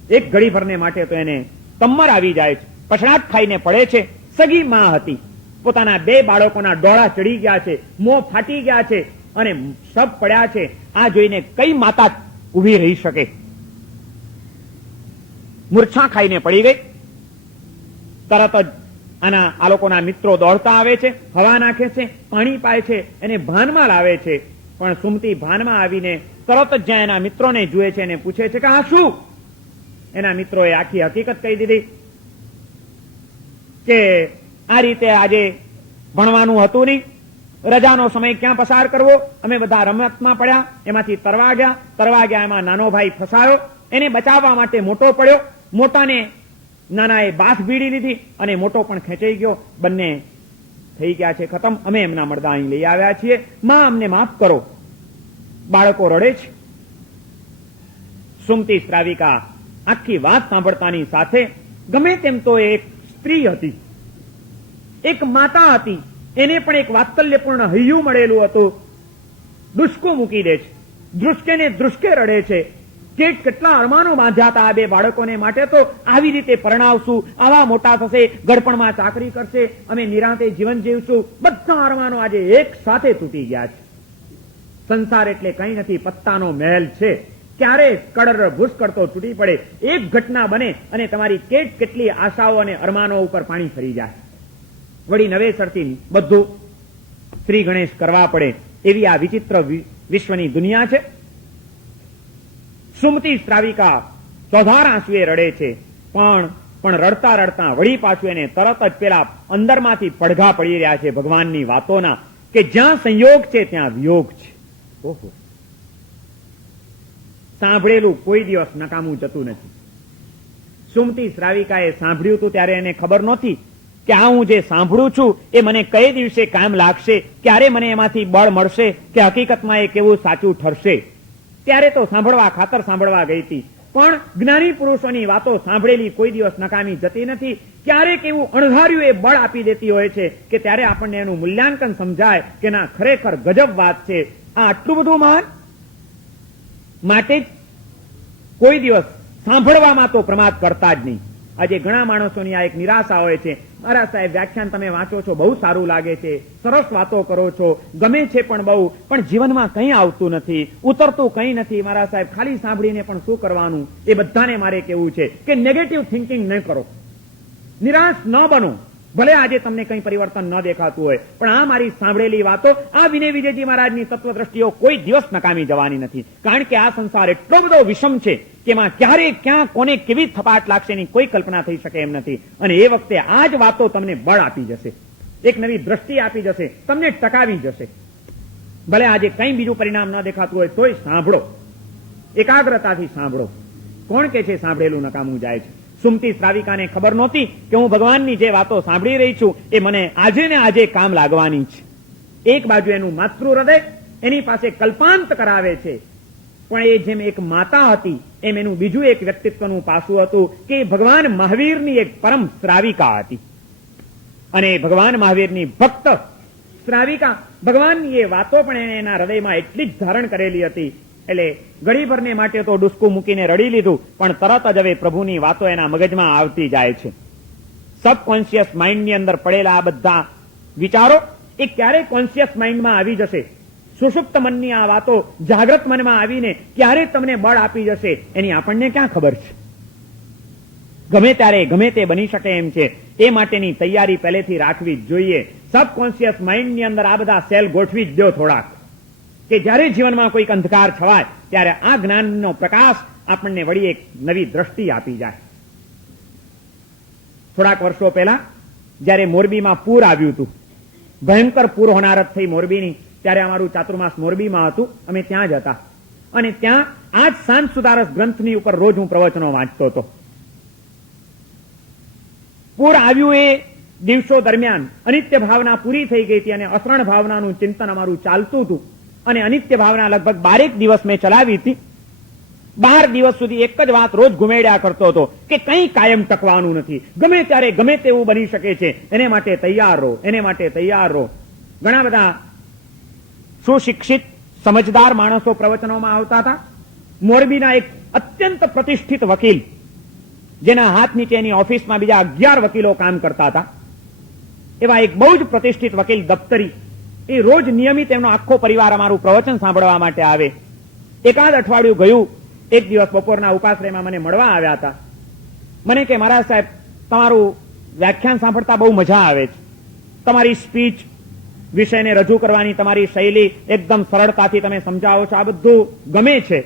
એક ઘડી ભરને માટે તો એને તમ્મર આવી જાય છે, પછડાટ ખાઈને પડે છે. સગી માં હતી, પોતાના 2 બાળકોના ડોળા ચડી ગયા છે, મોં ફાટી ગયા છે, અને સબ પડ્યા છે. આ જોઈને કઈ માતા ઉભી રહી શકે? મૂર્છા ખાઈને પડી ગઈ. તરત જ આ લોકોના મિત્રો દોડતા આવે છે, હવા નાખે છે, પાણી પાય છે, એને ભાનમાં લાવે છે. પણ સુમતી ભાનમાં આવીને તરત જ જ્યાં એના મિત્રોને જુએ છે અને પૂછે છે કે આ શું? એના મિત્રોએ આખી હકીકત કહી દીધી કે આ રીતે આજે ભણવાનું હતું નહીં, રજાનો સમય ક્યાં પસાર કરવો, અમે બધા રમતમાં પડ્યા, એમાંથી તરવા ગયા, એમાં નાનો ભાઈ ફસાયો, એને બચાવવા માટે મોટો પડ્યો, મોટાને નાનાએ બાથ ભીડી લીધી અને મોટો પણ ખેંચાઈ ગયો, બંને થઈ ગયા છે ખતમ. અમે એમના મળદા અહીં લઈ આવ્યા છીએ, માં અમને માફ કરો. બાળકો રડે છે. સુમતી શ્રાવિકા આખી વાત સાંભળતાની સાથે ગમે તેમ તો એક સ્ત્રી હતી, એક માતા હતી, એને પણ એક વાત્સલ્યપૂર્ણ હૈયું મળેલું હતું. દુષ્કો મૂકી દે છે, દૃષ્કે ને દૃષ્કે રડે છે. કેટલા અરમાનો બાંધ્યા હતા આ 2 બાળકોને માટે, તો આવી રીતે પરણાવશું, આવા મોટા થશે, ગળપણમાં ચાકરી કરશે, અમે નિરાંતે જીવન જીવશું. બધા અરમાનો આજે એક સાથે તૂટી ગયા છે. સંસાર એટલે કંઈ નથી, પત્તાનો મહેલ છે. ક્યારે કડર ભૂસ કરતો તૂટી પડે. એક ઘટના બને અને તમારી કેટલી આશાઓ અને અરમાનો ઉપર પાણી ફરી જાય. વળી નવેસરથી બધું શ્રી ગણેશ કરવા પડે, એવી આ વિચિત્ર વિશ્વની દુનિયા છે. સુમતી શ્રાવિકા ચોધાર આંસુએ રડે છે, પણ રડતા રડતા વળી પાછું એને તરત જ પેલા અંદરમાંથી પડઘા પડી રહ્યા છે ભગવાનની વાતોના કે જ્યાં સંયોગ છે ત્યાં વિયોગ છે. ઓહો, સાંભળેલું કોઈ દિવસ નકામું જતું નથી. સુમતી શ્રાવિકાએ સાંભળ્યું હતું ત્યારે એને ખબર નહોતી કે આ હું જે સાંભળું છું એ મને કઈ દિવસે કામ લાગશે, ક્યારે મને એમાંથી બળ મળશે, કે હકીકતમાં એ કેવું સાચું ઠરશે. ત્યારે તો સાંભળવા ખાતર સાંભળવા ગઈ હતી, પણ જ્ઞાની પુરુષોની વાતો સાંભળેલી કોઈ દિવસ નકામી જતી નથી. ક્યારેક એવું અણધાર્યું એ બળ આપી દેતી હોય છે કે ત્યારે આપણને એનું મૂલ્યાંકન સમજાય કે ના, ખરેખર ગજબ વાત છે. આ આટલું બધું મહાન. માટે જ કોઈ દિવસ સાંભળવામાં તો પ્રમાદ કરતા જ નહીં. આજે ઘણા માણસોની આ એક નિરાશા હોય છે, મારા સાહેબ વ્યાખ્યાન તમે વાંચો છો, બહુ સારું લાગે છે, સરસ વાતો કરો છો, ગમે છે પણ બહુ, પણ જીવનમાં કંઈ આવતું નથી, ઉતરતું કંઈ નથી. મારા સાહેબ ખાલી સાંભળીને પણ શું કરવાનું? એ બધાને મારે કહેવું છે કે નેગેટિવ થિંકિંગ ન કરો, નિરાશ ન બનો. ભલે આજે તમને કંઈ પરિવર્તન ન દેખાતું હોય, પણ આ મારી સાંભળેલી વાતો, આ વિનય વિજયજી મહારાજની તત્વદ્રષ્ટિઓ કોઈ દિવસ નકામી જવાની નથી. કારણ કે આ સંસાર એટલો બધો વિષમ છે કે એમાં ક્યારે ક્યાં કોને કેવી થપાટ લાગશે એની કોઈ કલ્પના થઈ શકે એમ નથી. અને એ વખતે આ જ વાતો તમને બળ આપી જશે, એક નવી દ્રષ્ટિ આપી જશે, તમને ટકાવી જશે. ભલે આજે કંઈ બીજું પરિણામ ન દેખાતું હોય તોય સાંભળો, એકાગ્રતાથી સાંભળો. કોણ કે છે સાંભળેલું નકામું જાય છે? સુમતી શ્રાવિકાને ખબર નહોતી કે હું ભગવાનની જે વાતો સાંભળી રહી છું એ મને આજે ને આજે કામ લાગવાની છે. એક બાજુ એનું માતૃ હૃદય એની પાસે કલ્પાંત કરાવે છે, પણ એ જેમ એક માતા હતી એમ એનું બીજું એક વ્યક્તિત્વનું પાસું હતું કે ભગવાન મહાવીરની એક પરમ શ્રાવિકા હતી. અને ભગવાન મહાવીરની ભક્ત શ્રાવિકા ભગવાનની એ વાતો પણ એને એના હૃદયમાં એટલી જ ધારણ કરેલી હતી. એટલે ઘડીભરને માટે તો ડુસકું મૂકીને રડી લીધું, પણ તરત જ હવે પ્રભુની વાતો એના મગજમાં આવતી જાય છે. સબકોન્શિયસ માઇન્ડની અંદર પડેલા આ બધા વિચારો એ ક્યારે કોન્શિયસ માઇન્ડમાં આવી જશે? સુષુપ્ત મનની આ વાતો જાગ્રત મનમાં આવીને ક્યારે તમને બળ આપી જશે એની આપણને ક્યાં ખબર છે? ગમે ત્યારે ગમે તે બની શકે એમ છે. એ માટેની તૈયારી પહેલેથી રાખવી જ જોઈએ. સબકોન્શિયસ માઇન્ડની અંદર આ બધા સેલ ગોઠવી જ દો થોડાક, કે જ્યારે જીવનમાં કોઈક અંધકાર છવાય ત્યારે આ જ્ઞાનનો પ્રકાશ આપણને વળી એક નવી દ્રષ્ટિ આપી જાય. થોડાક વર્ષો પહેલા જ્યારે મોરબીમાં પૂર આવ્યું હતું, ભયંકર પૂર હોનારત થઈ મોરબીની, ત્યારે અમારું ચાતુર્માસ મોરબીમાં હતું, અમે ત્યાં જ હતા. અને ત્યાં આજ શાંત સુધારસ ગ્રંથની ઉપર રોજ હું પ્રવચનો વાંચતો હતો. પૂર આવ્યું એ દિવસો દરમિયાન અનિત્ય ભાવના પૂરી થઈ ગઈ હતી અને અસરણ ભાવનાનું ચિંતન અમારું ચાલતું હતું. અને અનિત્ય ભાવના લગભગ 12 દિવસ મેં ચલાવી હતી. 12 દિવસ સુધી એક જ વાત રોજ ઘુમેડ્યા કરતો હતો કે કંઈ કાયમ ટકવાનું નથી, ગમે ત્યારે ગમે તેવું બની શકે છે, એને માટે તૈયાર રહો, એને માટે તૈયાર રહો. ઘણા બધા સુશિક્ષિત સમજદાર માણસો પ્રવચનોમાં આવતા હતા. મોરબીના એક અત્યંત પ્રતિષ્ઠિત વકીલ, જેના હાથ નીચેની ઓફિસમાં બીજા 11 વકીલો કામ કરતા હતા, એવા એક બહુ જ પ્રતિષ્ઠિત વકીલ દફતરી, એ રોજ નિયમિત એમનો આખો પરિવાર અમારું પ્રવચન સાંભળવા માટે આવે. એકાદ અઠવાડિયું ગયું, એક દિવસ બપોરના ઉપાશ્રયમાં મને મળવા આવ્યા હતા. મને કે મહારાજ સાહેબ, તમારું વ્યાખ્યાન સાંભળતા બહુ મજા આવે છે, તમારી સ્પીચ, વિષયને રજૂ કરવાની તમારી શૈલી એકદમ સરળતાથી તમે સમજાવો છો, આ બધું ગમે છે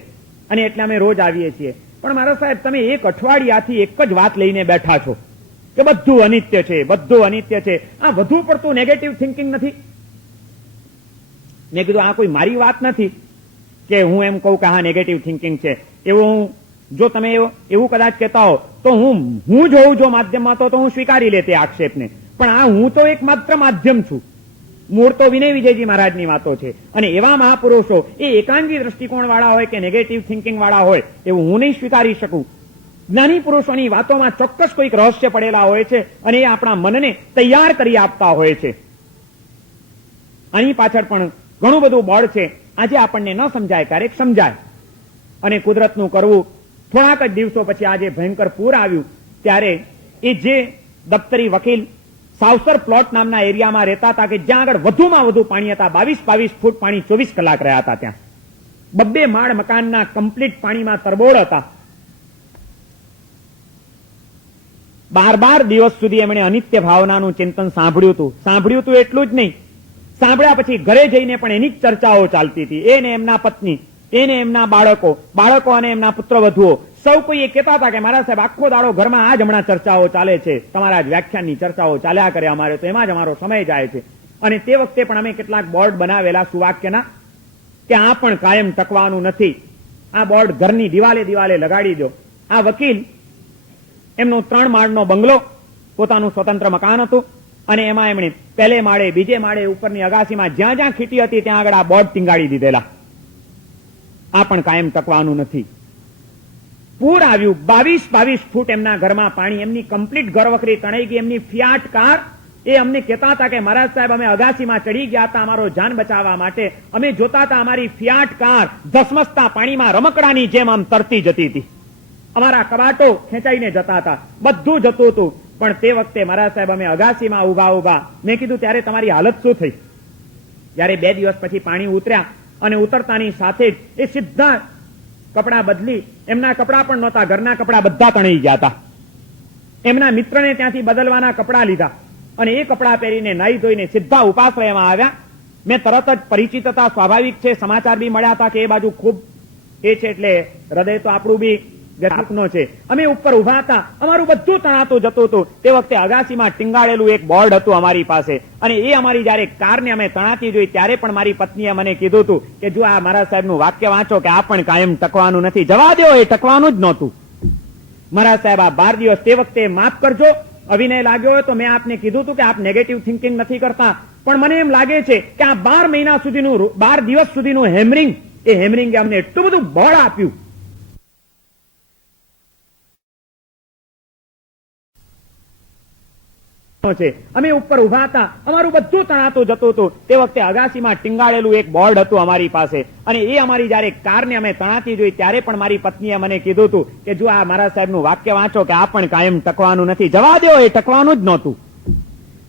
અને એટલે અમે રોજ આવીએ છીએ. પણ મારા સાહેબ, તમે એક અઠવાડિયાથી એક જ વાત લઈને બેઠા છો કે બધું અનિત્ય છે, બધું અનિત્ય છે. આ વધુ પડતું નેગેટિવ થિંકિંગ નથી? મેં કીધું આ કોઈ મારી વાત નથી કે હું એમ કહું કે હા નેગેટિવ થિંકિંગ છે. એવું જો તમે એવું કદાચ કહેતા હો તો હું જ હોઉં જો માધ્યમમાં, તો હું સ્વીકારી લેતે આક્ષેપને. પણ આ હું તો એક માત્ર માધ્યમ છું. મૂળ તો વિનય વિજયજી મહારાજની વાતો છે. અને એવા મહાપુરુષો એ એકાંગી દ્રષ્ટિકોણ વાળા હોય કે નેગેટિવ થિંકિંગ વાળા હોય એવું હું નહીં સ્વીકારી શકું. જ્ઞાની પુરુષોની વાતોમાં ચોક્કસ કોઈક રહસ્ય પડેલા હોય છે અને એ આપણા મનને તૈયાર કરી આપતા હોય છે. આની પાછળ પણ ઘણું બધું બળ છે. આજે આપણને ન સમજાય, ક્યારેક સમજાય. અને કુદરતનું કરવું. થોડાક જ દિવસો પછી આજે ભયંકર પૂર આવ્યું ત્યારે એ જે દફતરી વકીલ સાવસર પ્લોટ નામના એરિયામાં રહેતા હતા કે જ્યાં આગળ વધુમાં વધુ પાણી હતા, 22 ફૂટ પાણી 24 કલાક રહ્યા હતા. ત્યાં 2 માળ મકાનના કમ્પ્લીટ પાણીમાં તરબોળ હતા. 12 દિવસ સુધી એમણે અનિત્ય ભાવનાનું ચિંતન સાંભળ્યું હતું એટલું જ નહીં, સાંભળ્યા પછી ઘરે જઈને પણ એની જ ચર્ચાઓ ચાલતી હતી. એને એમના પત્ની, એને એમના બાળકો અને એમના પુત્રવધુઓ સૌ કોઈ એ કહેતા હતા કે મારા સાહેબ આખો દાડો ઘરમાં આ જ હમણાં ચર્ચાઓ ચાલે છે, તમારા જ વ્યાખ્યાનની ચર્ચાઓ ચાલ્યા કરે અમારે, તો એમાં જ અમારો સમય જાય છે. અને તે વખતે પણ અમે કેટલાક બોર્ડ બનાવેલા સુવાક્યના કે આ પણ કાયમ ટકવાનું નથી, આ બોર્ડ ઘરની દિવાલે લગાડી દો. આ વકીલ, એમનો 3 માળનો બંગલો, પોતાનું સ્વતંત્ર મકાન હતું અને એમાં એમણે પહેલે માળે, બીજે માળે, ઉપરની અગાસીમાં જ્યાં જ્યાં ખીટી હતી ત્યાં આગળ આ બોર્ડ ટીંગાડી દીધેલા. આ પણ કાયમ ટકવાનું નથી. પૂર આવ્યું, 22 ફૂટ એમના ઘરમાં પાણી, એમની કમ્પ્લીટ ઘરવખરી તણાઈ ગઈ, એમની ફિયાટ કાર એ અમને કહેતા હતા કે મહારાજ સાહેબ અમે અગાસીમાં ચડી ગયા હતા અમારો જાન બચાવવા માટે, અમે જોતા હતા અમારી ફિયાટ કાર ધસમસતા પાણીમાં રમકડાની જેમ આમ તરતી જતી હતી, અમારા કબાટો ખેંચાઈને જતા હતા, બધું જતું હતું. પણ તે વખતે મહારાજ સાહેબ અમે અગાસીમાં ઉભા મેં કીધું ત્યારે તમારી હાલત શું થઈ? જ્યારે 2 દિવસ પછી પાણી ઉતર્યા અને ઉતરતાની સાથે જ એ સીધા કપડા બદલી, એમના કપડા પણ નહોતા, ઘરના કપડા બધા તણાઈ ગયા હતા. એમના મિત્રને ત્યાંથી બદલવાના કપડા લીધા અને એ કપડા પહેરીને નાહી ધોઈને સીધા ઉપાશ્રયમાં આવ્યા. મેં તરત જ પરિચિત હતા, સ્વાભાવિક છે, સમાચાર બી મળ્યા હતા કે એ બાજુ ખૂબ એ છે, એટલે હૃદય તો આપણું બી વ્યક્તિનો છે. અમે ઉપર ઉભા હતા, અમારું બધું તણાતું જતું હતું. તે વખતે અગાસીમાં ટીંગાળેલું એક બોર્ડ હતું અમારી પાસે, અને એ અમારી જયારે કારને અમે તણાતી જોઈ ત્યારે પણ મારી પત્નીએ મને કીધું હતું કે જો આ મહારાજ સાહેબનું વાક્ય વાંચો કે આ પણ કાયમ ટકવાનું નથી. જવા દો, એ ટકવાનું જ નહોતું. મહારાજ સાહેબ આ 12 દિવસ તે વખતે માફ કરજો, અવિનય લાગ્યો હોય તો મેં આપને કીધું હતું કે આપ નેગેટિવ થિંકિંગ નથી કરતા, પણ મને એમ લાગે છે કે આ 12 મહિના સુધીનું 12 દિવસ સુધીનું હેમરિંગ, એ હેમરિંગે અમને એટલું બધું બળ આપ્યું. અમે ઉપર ઉભા હતા, અમારું બધું તણાતું જતું હતું. તે વખતે અગાસીમાં ટીંગાળેલું એક બોર્ડ હતું અમારી પાસે, અને એ અમારી જયારે કારને અમે તણાતી જોઈ ત્યારે પણ મારી પત્નીએ મને કીધું હતું કે જો આ મહારાજ સાહેબનું વાક્ય વાંચો કે આ પણ કાયમ ટકવાનું નથી. જવા દો, એ ટકવાનું જ નહોતું.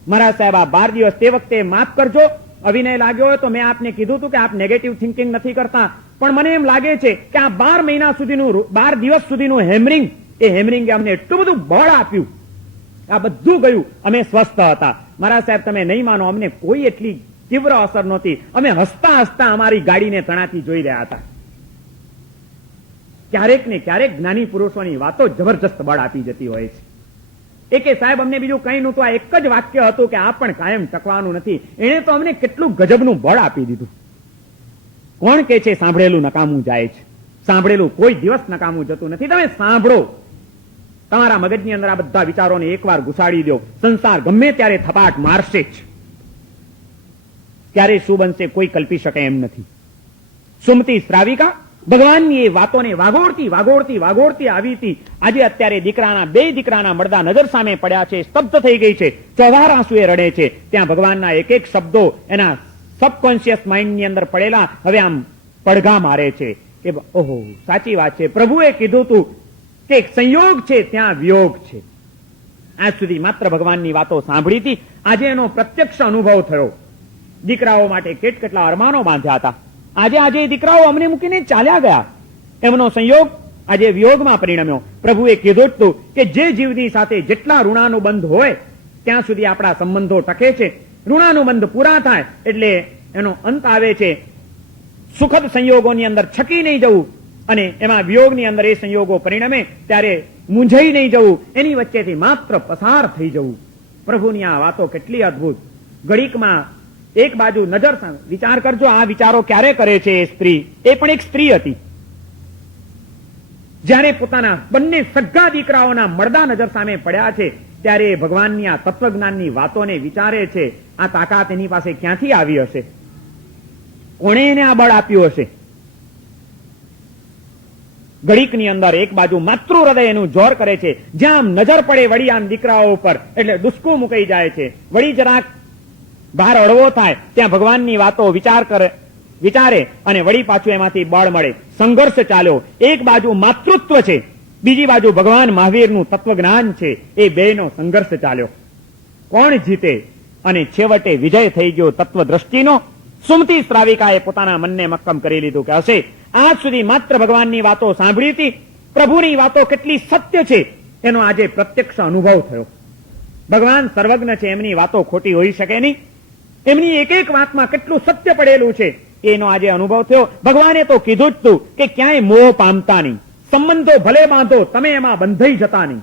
મહારાજ સાહેબ આ 12 દિવસ તે વખતે માફ કરજો, અવિનય લાગ્યો હોય તો મેં આપને કીધું હતું કે આપ નેગેટિવ થિંકિંગ નથી કરતા, પણ મને એમ લાગે છે કે આ 12 મહિના સુધીનું 12 દિવસ સુધીનું હેમરિંગ, એ હેમરિંગે અમને એટલું બધું બળ આપ્યું. આ બધું ગયું, અમે સ્વસ્થ હતા. મહારાજ સાહેબ તમે નહીં માનો, અમને કોઈ એટલી તીવ્ર અસર નહોતી. અમે હસતા હસતા અમારી ગાડીને તણાતી જોઈ રહ્યા હતા. ક્યારેક ને ક્યારેક જ્ઞાની પુરુષોની વાતો જબરજસ્ત બળ આપી જતી હોય છે. એકે સાહેબ અમને બીજું કઈ નહોતું, આ એક જ વાક્ય હતું કે આ પણ કાયમ ટકવાનું નથી. એને તો અમને કેટલું ગજબનું બળ આપી દીધું. કોણ કે છે સાંભળેલું નકામું જાય છે? સાંભળેલું કોઈ દિવસ નકામું જતું નથી. તમે સાંભળો, તમારા મગજની અંદર આ બધા વિચારોને એકવાર ઘુસાડી દો, સંસાર ગમે ત્યારે થપાટ મારશે જ. ત્યારે શું બનશે કોઈ કલ્પી શકે એમ નથી. સુમતી શ્રાવિકા ભગવાનની એ વાતોને વાગોળતી આવી હતી. આજે અત્યારે બે દીકરાના મળદા નજર સામે પડ્યા છે, સ્તબ્ધ થઈ ગઈ છે, ચોવાર આંસુએ રડે છે. ત્યાં ભગવાનના એક એક શબ્દો એના સબકોન્શિયસ માઇન્ડની અંદર પડેલા હવે આમ પડઘા મારે છે કે ઓહો સાચી વાત છે, પ્રભુએ કીધું હતું કે સંયોગ છે ત્યાં વિયોગ છે. આજ સુધી માત્ર ભગવાનની વાતો સાંભળી હતી, આજે એનો પ્રત્યક્ષ અનુભવ થયો. દીકરાઓ માટે કેટલા અરમાનો બાંધ્યા હતા, આજે દીકરાઓ અમને મૂકીને ચાલ્યા ગયા. એમનો સંયોગ આજે વિયોગમાં પરિણમ્યો. પ્રભુએ કીધું હતું કે જે જીવની સાથે જેટલા ઋણાનુબંધ હોય ત્યાં સુધી આપણા સંબંધો ટકે છે. ઋણાનુબંધ પૂરા થાય એટલે એનો અંત આવે છે. સુખદ સંયોગોની અંદર છકી નહીં જવું અને એમાં વિયોગની અંદર એ સંયોગો પરિણમે ત્યારે મૂંઝાઈ નહીં જવું, એની વચ્ચેથી માત્ર પસાર થઈ જવું. પ્રભુની આ વાતો કેટલી અદભુત. ઘડીકમાં એક બાજુ નજર, વિચાર કરજો આ વિચારો ક્યારે કરે છે એ સ્ત્રી. એ પણ એક સ્ત્રી હતી. જ્યારે પોતાના બંને સગા દીકરાઓના મળદા નજર સામે પડ્યા છે ત્યારે ભગવાનની આ તત્વજ્ઞાનની વાતોને વિચારે છે. આ તાકાત એની પાસે ક્યાંથી આવી હશે? કોણે એને આ બળ આપ્યું હશે? ઘડીકની અંદર એક બાજુ માતૃ હૃદય એનું જોર કરે છે. જ્યાં નજર પડે વળી આમ દીકરાઓ ઉપર એટલે ડુસકું મુકાઈ જાય છે. વળી જરાક બહાર અડવો થાય ત્યાં ભગવાનની વાતો વિચારે અને વળી પાછું એમાંથી બળ મળે. સંઘર્ષ ચાલ્યો. એક બાજુ માતૃત્વ છે, બીજી બાજુ ભગવાન મહાવીરનું તત્વજ્ઞાન છે. એ બેનો સંઘર્ષ ચાલ્યો. કોણ જીતે? અને છેવટે વિજય થઈ ગયો તત્વદ્રષ્ટિનો. સુમતી શ્રાવિકાએ પોતાના મનને મક્કમ કરી લીધું કે હશે આજ સુધી માત્ર ભગવાનની વાતો સાંભળી હતી, પ્રભુની વાતો કેટલી સત્ય છે એનો આજે પ્રત્યક્ષ અનુભવ થયો. ભગવાન સર્વજ્ઞ છે, એમની વાતો ખોટી હોઈ શકે નહીં. એમની એક એક વાતમાં કેટલું સત્ય પડેલું છે એનો આજે અનુભવ થયો. ભગવાને તો કીધું જ તું કે ક્યાંય મોહ પામતા નહીં, સંબંધો ભલે બાંધો તમે એમાં બંધાઈ જતા નહીં.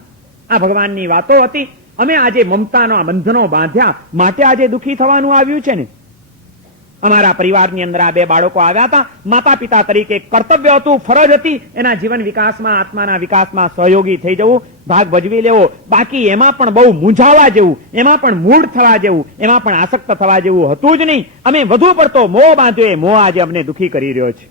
આ ભગવાનની વાતો હતી. અમે આજે મમતાના બંધનો બાંધ્યા માટે આજે દુઃખી થવાનું આવ્યું છે ને. અમારા પરિવારની અંદર આ 2 બાળકો આવ્યા હતા. માતા પિતા તરીકે કર્તવ્ય હતું, ફરજ હતી એના જીવન વિકાસમાં, આત્માના વિકાસમાં સહયોગી થઈ જવું, ભાગ ભજવી લેવો. બાકી એમાં પણ બહુ મૂંઝાવા જેવું, એમાં પણ મૂળ થવા જેવું, એમાં પણ આસક્ત થવા જેવું હતું જ નહીં. અમે વધુ પડતો મોહ બાંધ્યો. એ મોહ આજે અમને દુઃખી કરી રહ્યો છે.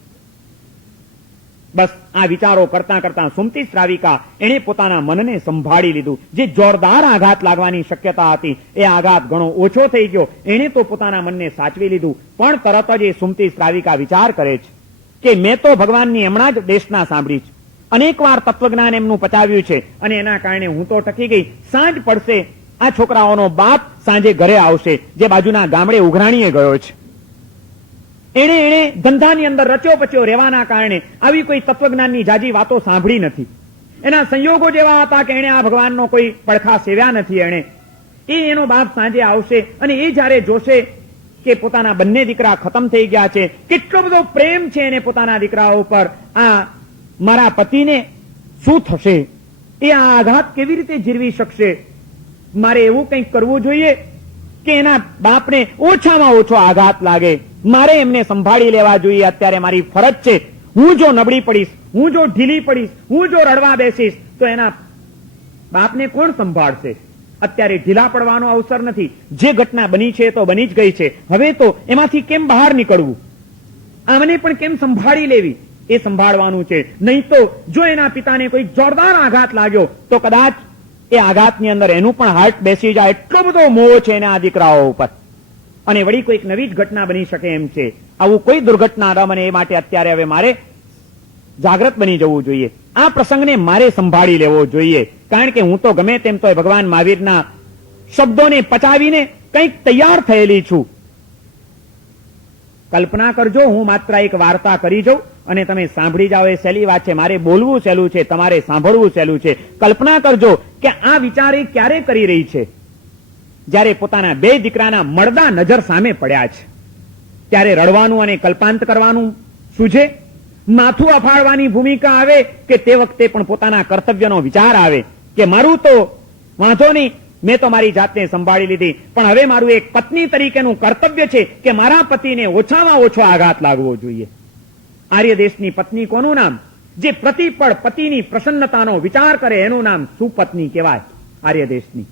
બસ આ વિચારો કરતા કરતા સુમતી શ્રાવિકા એણે પોતાના મનને સંભાળી લીધું. જે જોરદાર આઘાત લાગવાની શક્યતા હતી એ આઘાત ઘણો ઓછો થઈ ગયો. એણે તો પોતાના મનને સાચવી લીધું. પણ તરત જ એ સુમતી શ્રાવિકા વિચાર કરે છે કે મેં તો ભગવાનની હમણાં જ દેશના સાંભળી છે, અનેક વાર તત્વજ્ઞાન એમનું પચાવ્યું છે અને એના કારણે હું તો ટકી ગઈ. સાંજ પડશે, આ છોકરાઓનો બાપ સાંજે ઘરે આવશે, જે બાજુના ગામડે ઉઘરાણીએ ગયો છે. એણે ધંધાની અંદર રચ્યો પચ્યો રહેવાના કારણે આવી કોઈ તત્વજ્ઞાનની જાજી વાતો સાંભળી નથી. એના સંયોગો જેવા હતા કે એણે આ ભગવાનનો કોઈ પડખા સેવ્યા નથી. એનો બાપ સાંજે આવશે અને એ જયારે જોશે કે પોતાના બંને દીકરા ખતમ થઈ ગયા છે, કેટલો બધો પ્રેમ છે એને પોતાના દીકરાઓ ઉપર, આ મારા પતિને શું થશે, એ આ આઘાત કેવી રીતે જીરવી શકશે, મારે એવું કંઈક કરવું જોઈએ કે એના બાપને ઓછામાં ઓછો આઘાત લાગે, મારે એમને સંભાળી લેવા જોઈએ. અત્યારે મારી ફરજ છે. હું જો નબળી પડીશ, હું જો ઢીલી પડીશ, હું જો રડવા બેસીશ તો એના બાપને કોણ સંભાળશે? અત્યારે ઢીલા પડવાનો અવસર નથી. જે ઘટના બની છે તો બની જ ગઈ છે. હવે તો એમાંથી કેમ બહાર નીકળવું, આમને પણ કેમ સંભાળી લેવી, એ સંભાળવાનું છે. નહીં તો જો એના પિતાને કોઈ જોરદાર આઘાત લાગ્યો તો કદાચ એ આઘાતની અંદર એનું પણ હાર્ટ બેસી જાય. એટલો બધો મોહ છે એના દીકરાઓ ઉપર, અને વળી કોઈક નવી જ ઘટના બની શકે એમ છે. આવું કોઈ દુર્ઘટના ન બને એ માટે અત્યારે હવે મારે જાગ્રત બની જવું જોઈએ. આ પ્રસંગને મારે સંભાળી લેવો જોઈએ, કારણ કે હું તો ગમે તેમ તો ભગવાન મહાવીરના શબ્દોને પચાવીને કંઈક તૈયાર થયેલી છું. કલ્પના કરજો, હું માત્ર એક વાર્તા કરી જાઉં અને તમે સાંભળી જાઓ, એ સહેલી વાત છે. મારે બોલવું સહેલું છે, તમારે સાંભળવું સહેલું છે. કલ્પના કરજો કે આ વિચાર એ ક્યારે કરી રહી છે? જ્યારે પોતાના બે દીકરાના મળદા નજર સામે પડ્યા છે ત્યારે રડવાનું અને કલ્પાંત કરવાનું સૂઝે? માથું અફાળવાની ભૂમિકા આવે કે તે વખતે પણ પોતાના કર્તવ્યનો વિચાર આવે કે મારું તો વાંધો નહીં, મેં તો મારી જાતને સંભાળી લીધી, પણ હવે મારું એક પત્ની તરીકેનું કર્તવ્ય છે કે મારા પતિને ઓછામાં ઓછો આઘાત લાગવો જોઈએ. આર્ય દેશની પત્ની કોનું નામ? જે પ્રતિપળ પતિની પ્રસન્નતાનો વિચાર કરે એનું નામ સુપત્ની કહેવાય. આર્ય દેશની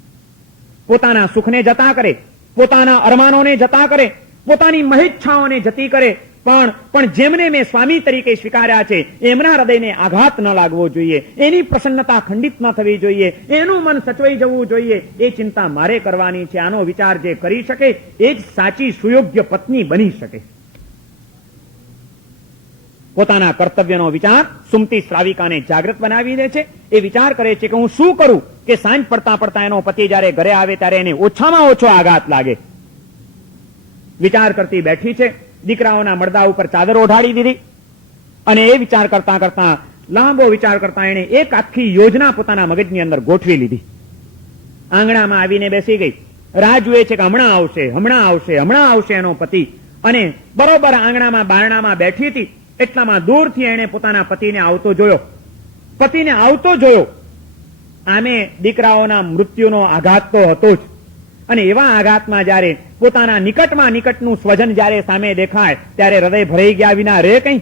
પોતાના સુખને જતા કરે, પોતાના અરમાનોને જતા કરે, પોતાની મહેચ્છાઓને જતી કરે, પણ જેમને મેં સ્વામી તરીકે સ્વીકાર્યા છે એમના હૃદયને આઘાત ન લાગવો જોઈએ, એની પ્રસન્નતા ખંડિત ન થવી જોઈએ, એનું મન સચવાઈ જવું જોઈએ, એ ચિંતા મારે કરવાની છે. આનો વિચાર જે કરી શકે એ જ સાચી સુયોગ્ય પત્ની બની શકે. પોતાના કર્તવ્યનો વિચાર સુમતી શ્રાવિકાને જાગૃત બનાવી દે છે. એ વિચાર કરે છે કે હું શું કરું કે સાંજ પડતા પડતા એનો પતિ જયારે ઘરે આવે ત્યારે એને ઓછામાં ઓછો આઘાત લાગે. વિચાર કરતી બેઠી છે. દીકરાઓના મળદા ઉપર ચાદર ઓઢાડી દીધી અને એ વિચાર કરતા કરતા, લાંબો વિચાર કરતા એને એક આખી યોજના પોતાના મગજની અંદર ગોઠવી લીધી. આંગણામાં આવીને બેસી ગઈ. રાહ જુએ છે કે હમણાં આવશે, હમણાં આવશે, હમણાં આવશે એનો પતિ. અને બરોબર આંગણામાં બારણામાં બેઠી હતી એટલામાં દૂરથી એણે પોતાના પતિને આવતો જોયો. પતિને આવતો જોયો. આમે દીકરાઓના મૃત્યુનો આઘાત તો હતો જ, અને એવા આઘાતમાં જયારે પોતાના નિકટમાં નિકટનું સ્વજન જયારે સામે દેખાય ત્યારે હૃદય ભરાઈ ગયા વિના રે કઈ.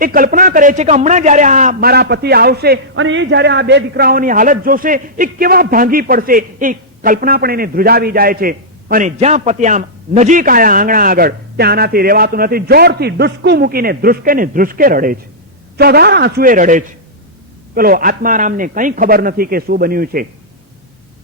એ કલ્પના કરે છે કે હમણાં જયારે આ મારા પતિ આવશે અને એ જયારે આ બે દીકરાઓની હાલત જોશે એ કેવા ભાંગી પડશે, એ કલ્પના પણ એને ધ્રુજાવી જાય છે. અને જ્યાં પતિ આમ નજીક આયા આંગણા આગળ, ત્યાં આનાથી રહેવાતું નથી. જોરથી ડુસકું મૂકીને ધ્રુસકે ને ધ્રુસકે રડે છે, ચોધાર આંસુએ રડે છે. પેલો આત્મારામને કંઈ ખબર નથી કે શું બન્યું છે.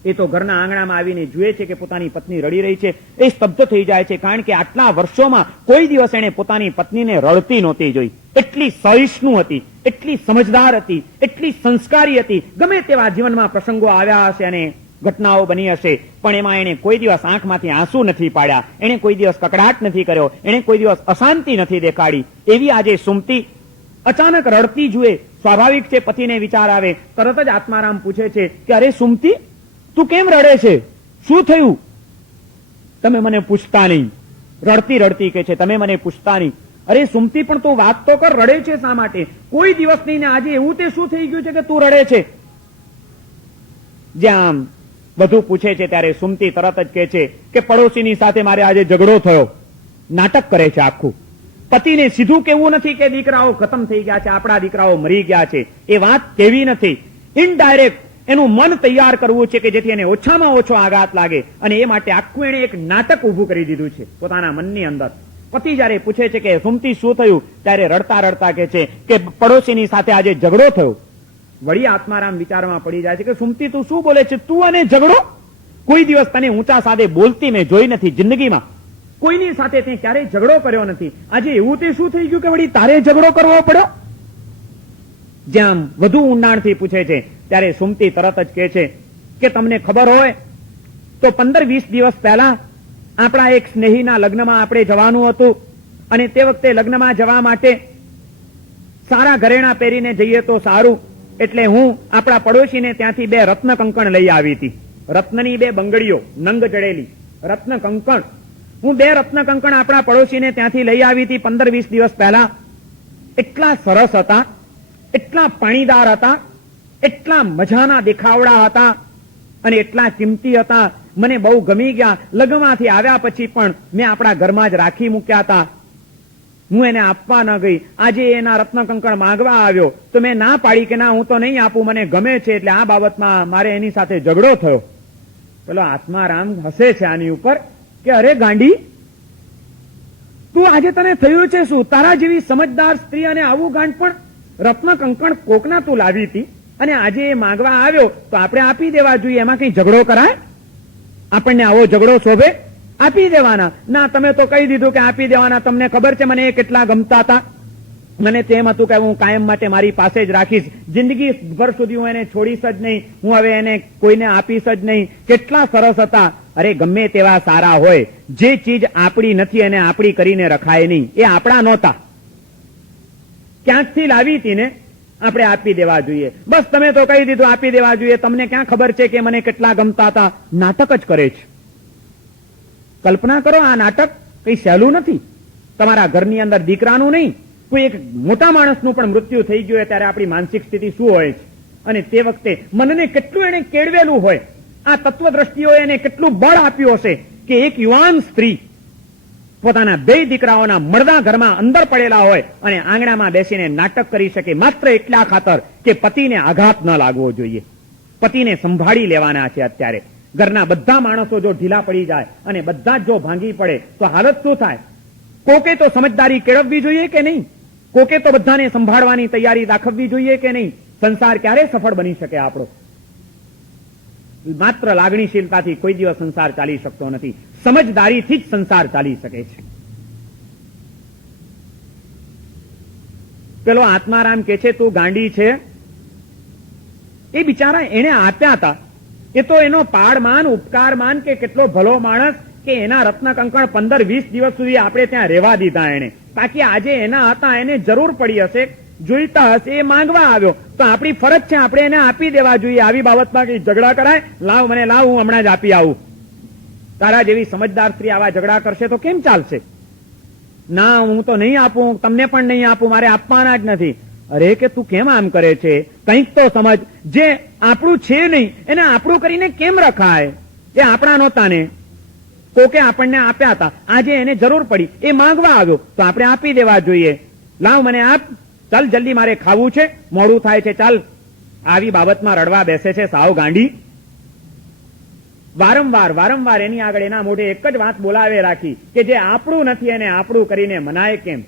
એ તો ઘરના આંગણામાં આવીને જુએ છે કે પોતાની પત્ની રડી રહી છે. એ સ્તબ્ધ થઈ જાય છે, કારણ કે આટલા વર્ષોમાં કોઈ દિવસ એણે પોતાની પત્નીને રડતી નહોતી જોઈ. એટલી સહિષ્ણુ હતી, એટલી સમજદાર હતી, એટલી સંસ્કારી હતી. ગમે તેવા જીવનમાં પ્રસંગો આવ્યા હશે અને ઘટનાઓ બની હશે, પણ એમાં એણે કોઈ દિવસ આંખમાંથી આંસુ નથી પાડ્યા, એણે કોઈ દિવસ કકડાટ નથી કર્યો, એણે કોઈ દિવસ અશાંતિ નથી દેખાડી. એવી આજે સુમતી અચાનક રડતી જુએ. સ્વાભાવિક છે, પતિને વિચાર આવે. તરત જ આત્મારામ પૂછે છે કે અરે સુમતી, તું કેમ રડે છે? શું થયું? તમે મને પૂછતા નહીં. રડતી રડતી કે છે તમે મને પૂછતા નહીં. અરે સુમતી, પણ તું વાત તો કર, રડે છે શા માટે? કોઈ દિવસ નહીં ને આજે એવું તે શું થઈ ગયું છે કે તું રડે છે? જ્યાં બધું પૂછે છે ત્યારે સુમતી તરત જ કહે છે કે પડોશીની સાથે મારે આજે ઝઘડો થયો. નાટક કરે છે આખું. પતિને સીધું કેવું નથી કે દીકરાઓ ખતમ થઈ ગયા છે, આપણા દીકરાઓ મરી ગયા છે. એ વાત કેવી નથી. ઇનડાયરેક્ટ એનું મન તૈયાર કરવું છે કે જેથી એને ઓછામાં ઓછો આઘાત લાગે, અને એ માટે આખું એને એક નાટક ઉભું કરી દીધું છે પોતાના મનની અંદર. પતિ જયારે પૂછે છે કે સુમતી શું થયું, ત્યારે રડતા રડતા કહે છે કે પડોશીની સાથે આજે ઝઘડો થયો. વળી આત્મારામ વિચારમાં પડી જાય છે કે સુમતી તું શું બોલે છે, તું અને ઝઘડો? કોઈ દિવસ તને ઊંચા સાથે બોલતી મેં જોઈ નથી જિંદગીમાં. કોઈની સાથે તે ક્યારેય ઝઘડો કર્યો નથી. આજે એવું તે શું થઈ ગયું કે વળી તારે ઝઘડો કરવો પડ્યો? જ્યાં વધુ ઊંડાણથી પૂછે છે ત્યારે સુમતી તરત જ કહે છે કે તમને ખબર હોય તો 15-20 દિવસ પહેલા આપણા એક સ્નેહીના લગ્નમાં આપણે જવાનું હતું, અને તે વખતે લગ્નમાં જવા માટે સારા ઘરેણા પહેરીને જઈએ તો સારું, એટલે હું આપણા પડોશીને ત્યાંથી 2 રત્ન કંકણ લઈ આવી હતી. રત્નની 2 બંગડીઓ નંગ ચડેલી રત્ન કંકણ. હું 2 રત્ન કંકણ આપણા પડોશીને ત્યાંથી લઈ આવી હતી 15-20 દિવસ પહેલા. એટલા સરસ હતા, એટલા પાણીદાર હતા, એટલા મજાના દેખાવડા હતા અને એટલા કિંમતી હતા. મને બહુ ગમી ગયા. લગ્નમાંથી આવ્યા પછી પણ મેં આપણા ઘરમાં જ રાખી મૂક્યા હતા. હું એને આપવા ન ગઈ. આજે એના રત્ન કંકણ માંગવા આવ્યો તો મેં ના પાડી કે ના, હું તો નહીં આપું, મને ગમે છે, એટલે આ બાબતમાં મારે એની સાથે ઝઘડો થયો. પેલો આત્મારામ હસે છે આની ઉપર કે અરે ગાંડી, તું આજે તને થયું છે શું? તારા જેવી સમજદાર સ્ત્રી અને આવું ગાંડ પણ રત્ન કંકણ કોકના તું લાવી હતી અને આજે એ માંગવા આવ્યો તો આપણે આપી દેવા જોઈએ. એમાં કઈ ઝઘડો કરાય? આપણને આવો ઝઘડો શોભે? આપી દેવાના. ના, તમે તો કહી દીધું કે આપી દેવાના. તમને ખબર છે મને એ કેટલા ગમતા હતા. મને તેમ હતું કે હું કાયમ માટે મારી પાસે જ રાખીશ, જિંદગી ભર સુધી હું એને છોડીશ જ નહીં, હું હવે એને કોઈને આપીશ જ નહીં. કેટલા સરસ હતા. અરે ગમે તેવા સારા હોય, જે ચીજ આપણી નથી એને આપણી કરીને રખાય નહીં. એ આપણા નહોતા, ક્યાંકથી લાવી હતી ને, આપણે આપી દેવા જોઈએ. બસ તમે તો કહી દીધું આપી દેવા જોઈએ. તમને ક્યાં ખબર છે કે મને કેટલા ગમતા હતા? નાટક જ કરે છે. કલ્પના કરો, આ નાટક કઈ સહેલું નથી. તમારા ઘરની અંદર દીકરાનું નહીં, કોઈ એક મોટા માણસનું પણ મૃત્યુ થઈ ગયું હોય ત્યારે આપણી માનસિક સ્થિતિ શું હોય છે? અને તે વખતે મનને કેટલું એને કેળવેલું હોય. આ તત્વદ્રષ્ટિઓએ એને કેટલું બળ આપ્યું હશે કે એક યુવાન સ્ત્રી પોતાના 2 દીકરાઓના મળદા ઘરમાં અંદર પડેલા હોય અને આંગણામાં બેસીને નાટક કરી શકે, માત્ર એટલા ખાતર કે પતિને આઘાત ન લાગવો જોઈએ, પતિને સંભાળી લેવાના છે. અત્યારે ઘરના બધા માણસો જો ઢીલા પડી જાય અને બધા જ જો ભાંગી પડે તો હાલત શું થાય? કોકે તો સમજદારી કેળવવી જોઈએ કે નહીં? કોકે તો બધાને સંભાળવાની તૈયારી દાખવવી જોઈએ કે નહીં? સંસાર ક્યારે સફળ બની શકે આપણો? માત્ર લાગણીશીલતાથી કોઈ દિવસ સંસાર ચાલી શકતો નથી. સમજદારીથી જ સંસાર ચાલી શકે છે. પેલો આત્મારામ કે છે તું ગાંડી છે. એ બિચારા એને આપ્યા હતા, એ તો એનો પાડ માન, ઉપકાર માન કે કેટલો ભલો માણસ કે એના રત્ન કંકણ 15-20 દિવસ સુધી આપણે ત્યાં રહેવા દીધા એને. બાકી આજે એના હતા, એને જરૂર પડી હશે, જોઈતા હશે, એ માંગવા આવ્યો તો આપણી ફરજ છે આપણે એને આપી દેવા જોઈએ. આવી બાબતમાં કઈ ઝઘડા કરાય? લાવ મને લાવ, હું હમણાં જ આપી આવું. તારા જેવી સમજદાર સ્ત્રી આવા ઝઘડા કરશે તો કેમ ચાલશે? ના, હું તો નહીં આપું, તમને પણ નહીં આપું, મારે આપવાના જ નથી. અરે કે તું કેમ આમ કરે છે? કંઈક તો સમજ. જે આપણું છે નહીં એને આપણું કરીને કેમ રખાય? એ આપણા નહોતા ને, કોકે આપણને આપ્યા હતા, આજે એને જરૂર પડી, એ માંગવા આવ્યો તો આપણે આપી દેવા જોઈએ. લાવ મને આપ, ચાલ જલ્દી મારે ખાવું છે, મોડું થાય છે, ચાલ. આવી બાબતમાં રડવા બેસે છે સાવ ગાંડી. વારંવાર એની આગળ એના મોઢે એક જ વાત બોલાવે રાખી કે જે આપણું નથી એને આપણું કરીને મનાય કેમ?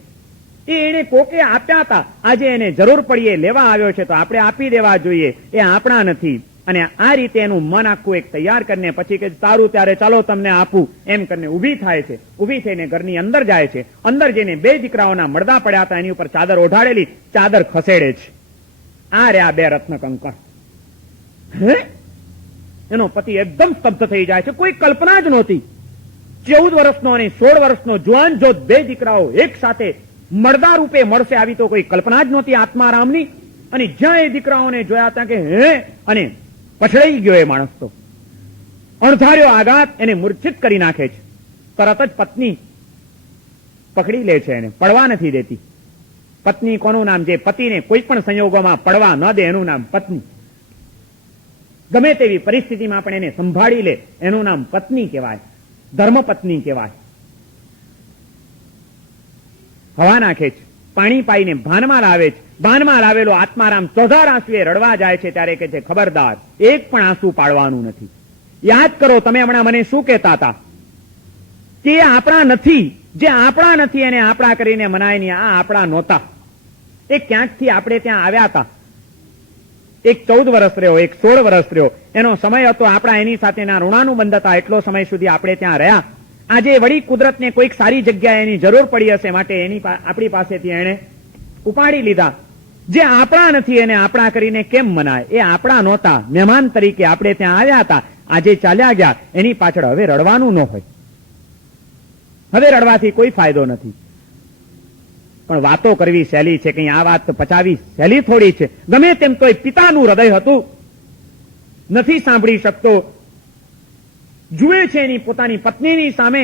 એ એને કોકે આપ્યા હતા, આજે એને જરૂર પડીએ લેવા આવ્યો છે તો આપણે આપી દેવા જોઈએ. એ આપણા નથી. અને આ રીતે એનું મન આખું એક તૈયાર કરીને પછી કે સારું ત્યારે ચાલો તમને આપું એમ કરીને ઊભી થાય છે. ઊભી થઈને ઘરની અંદર જાય છે. અંદર જઈને 2 દીકરાઓના મળદા પડ્યા હતા એની ઉપર ચાદર ઓઢાડેલી, ચાદર ખસેડે છે. આ રહ્યા 2 રત્ન કંકણ. એનો પતિ એકદમ સ્તબ્ધ થઈ જાય છે. કોઈ કલ્પના જ નહોતી. 14 વર્ષનો અને 16 વર્ષનો જુવાન જો 2 દીકરાઓ એક સાથે મળદા રૂપે મળશે આવી તો કોઈ કલ્પના જ નહોતી આત્મારામની. અને જ્યાં એ દીકરાઓને જોયા હતા કે અને પછડાઈ ગયો એ માણસ તો અણધાર્યો આઘાત એને મૂર્છિત કરી નાખે છે. તરત જ પત્ની પકડી લે છે, એને પડવા નથી દેતી. પત્ની કોનું નામ? જે પતિને કોઈ પણ સંયોગોમાં પડવા ન દે એનું નામ પત્ની. ગમે તેવી પરિસ્થિતિમાં પણ એને સંભાળી લે એનું નામ પત્ની કહેવાય, ધર્મપત્ની કહેવાય. હવા નાખે છે, પાણી પાઈને ભાનમાં લાવે છે. ભાનમાં લાવેલો આત્મારામ ચોધાર આંસુએ રડવા જાય છે ત્યારે કે છે ખબરદાર, એક પણ આંસુ પાડવાનું નથી. યાદ કરો તમે હમણાં મને શું કહેતા હતા કે એ આપણા નથી, જે આપણા નથી એને આપણા કરીને મનાય નહીં. આ આપણા નહોતા, એ ક્યાંકથી આપણે ત્યાં આવ્યા હતા. એક 14 વર્ષ રહ્યો, એક 16 વર્ષ રહ્યો, એનો સમય હતો. આપણા એની સાથેના ઋણાનુબંધ હતા. એટલો સમય સુધી આપણે ત્યાં રહ્યા. આજે વળી કુદરતને કોઈક સારી જગ્યાએ એની જરૂર પડી હશે, માટે આપણી પાસેથી એને ઉપાડી લીધા. જે આપણા નથી એને આપણા કરીને કેમ મનાય? એ આપણા નહોતા, મહેમાન તરીકે આપણે ત્યાં આવ્યા હતા, આજે ચાલ્યા ગયા. એની પાછળ હવે રડવાનું ન હોય. હવે રડવાથી કોઈ ફાયદો નથી. પણ વાતો કરવી સહેલી છે, કઈ આ વાત પચાવી સહેલી થોડી છે. ગમે તેમ તોય પિતાનું હૃદય હતું, નથી સાંભળી શકતો. જુએ છે એની પોતાની પત્નીની સામે.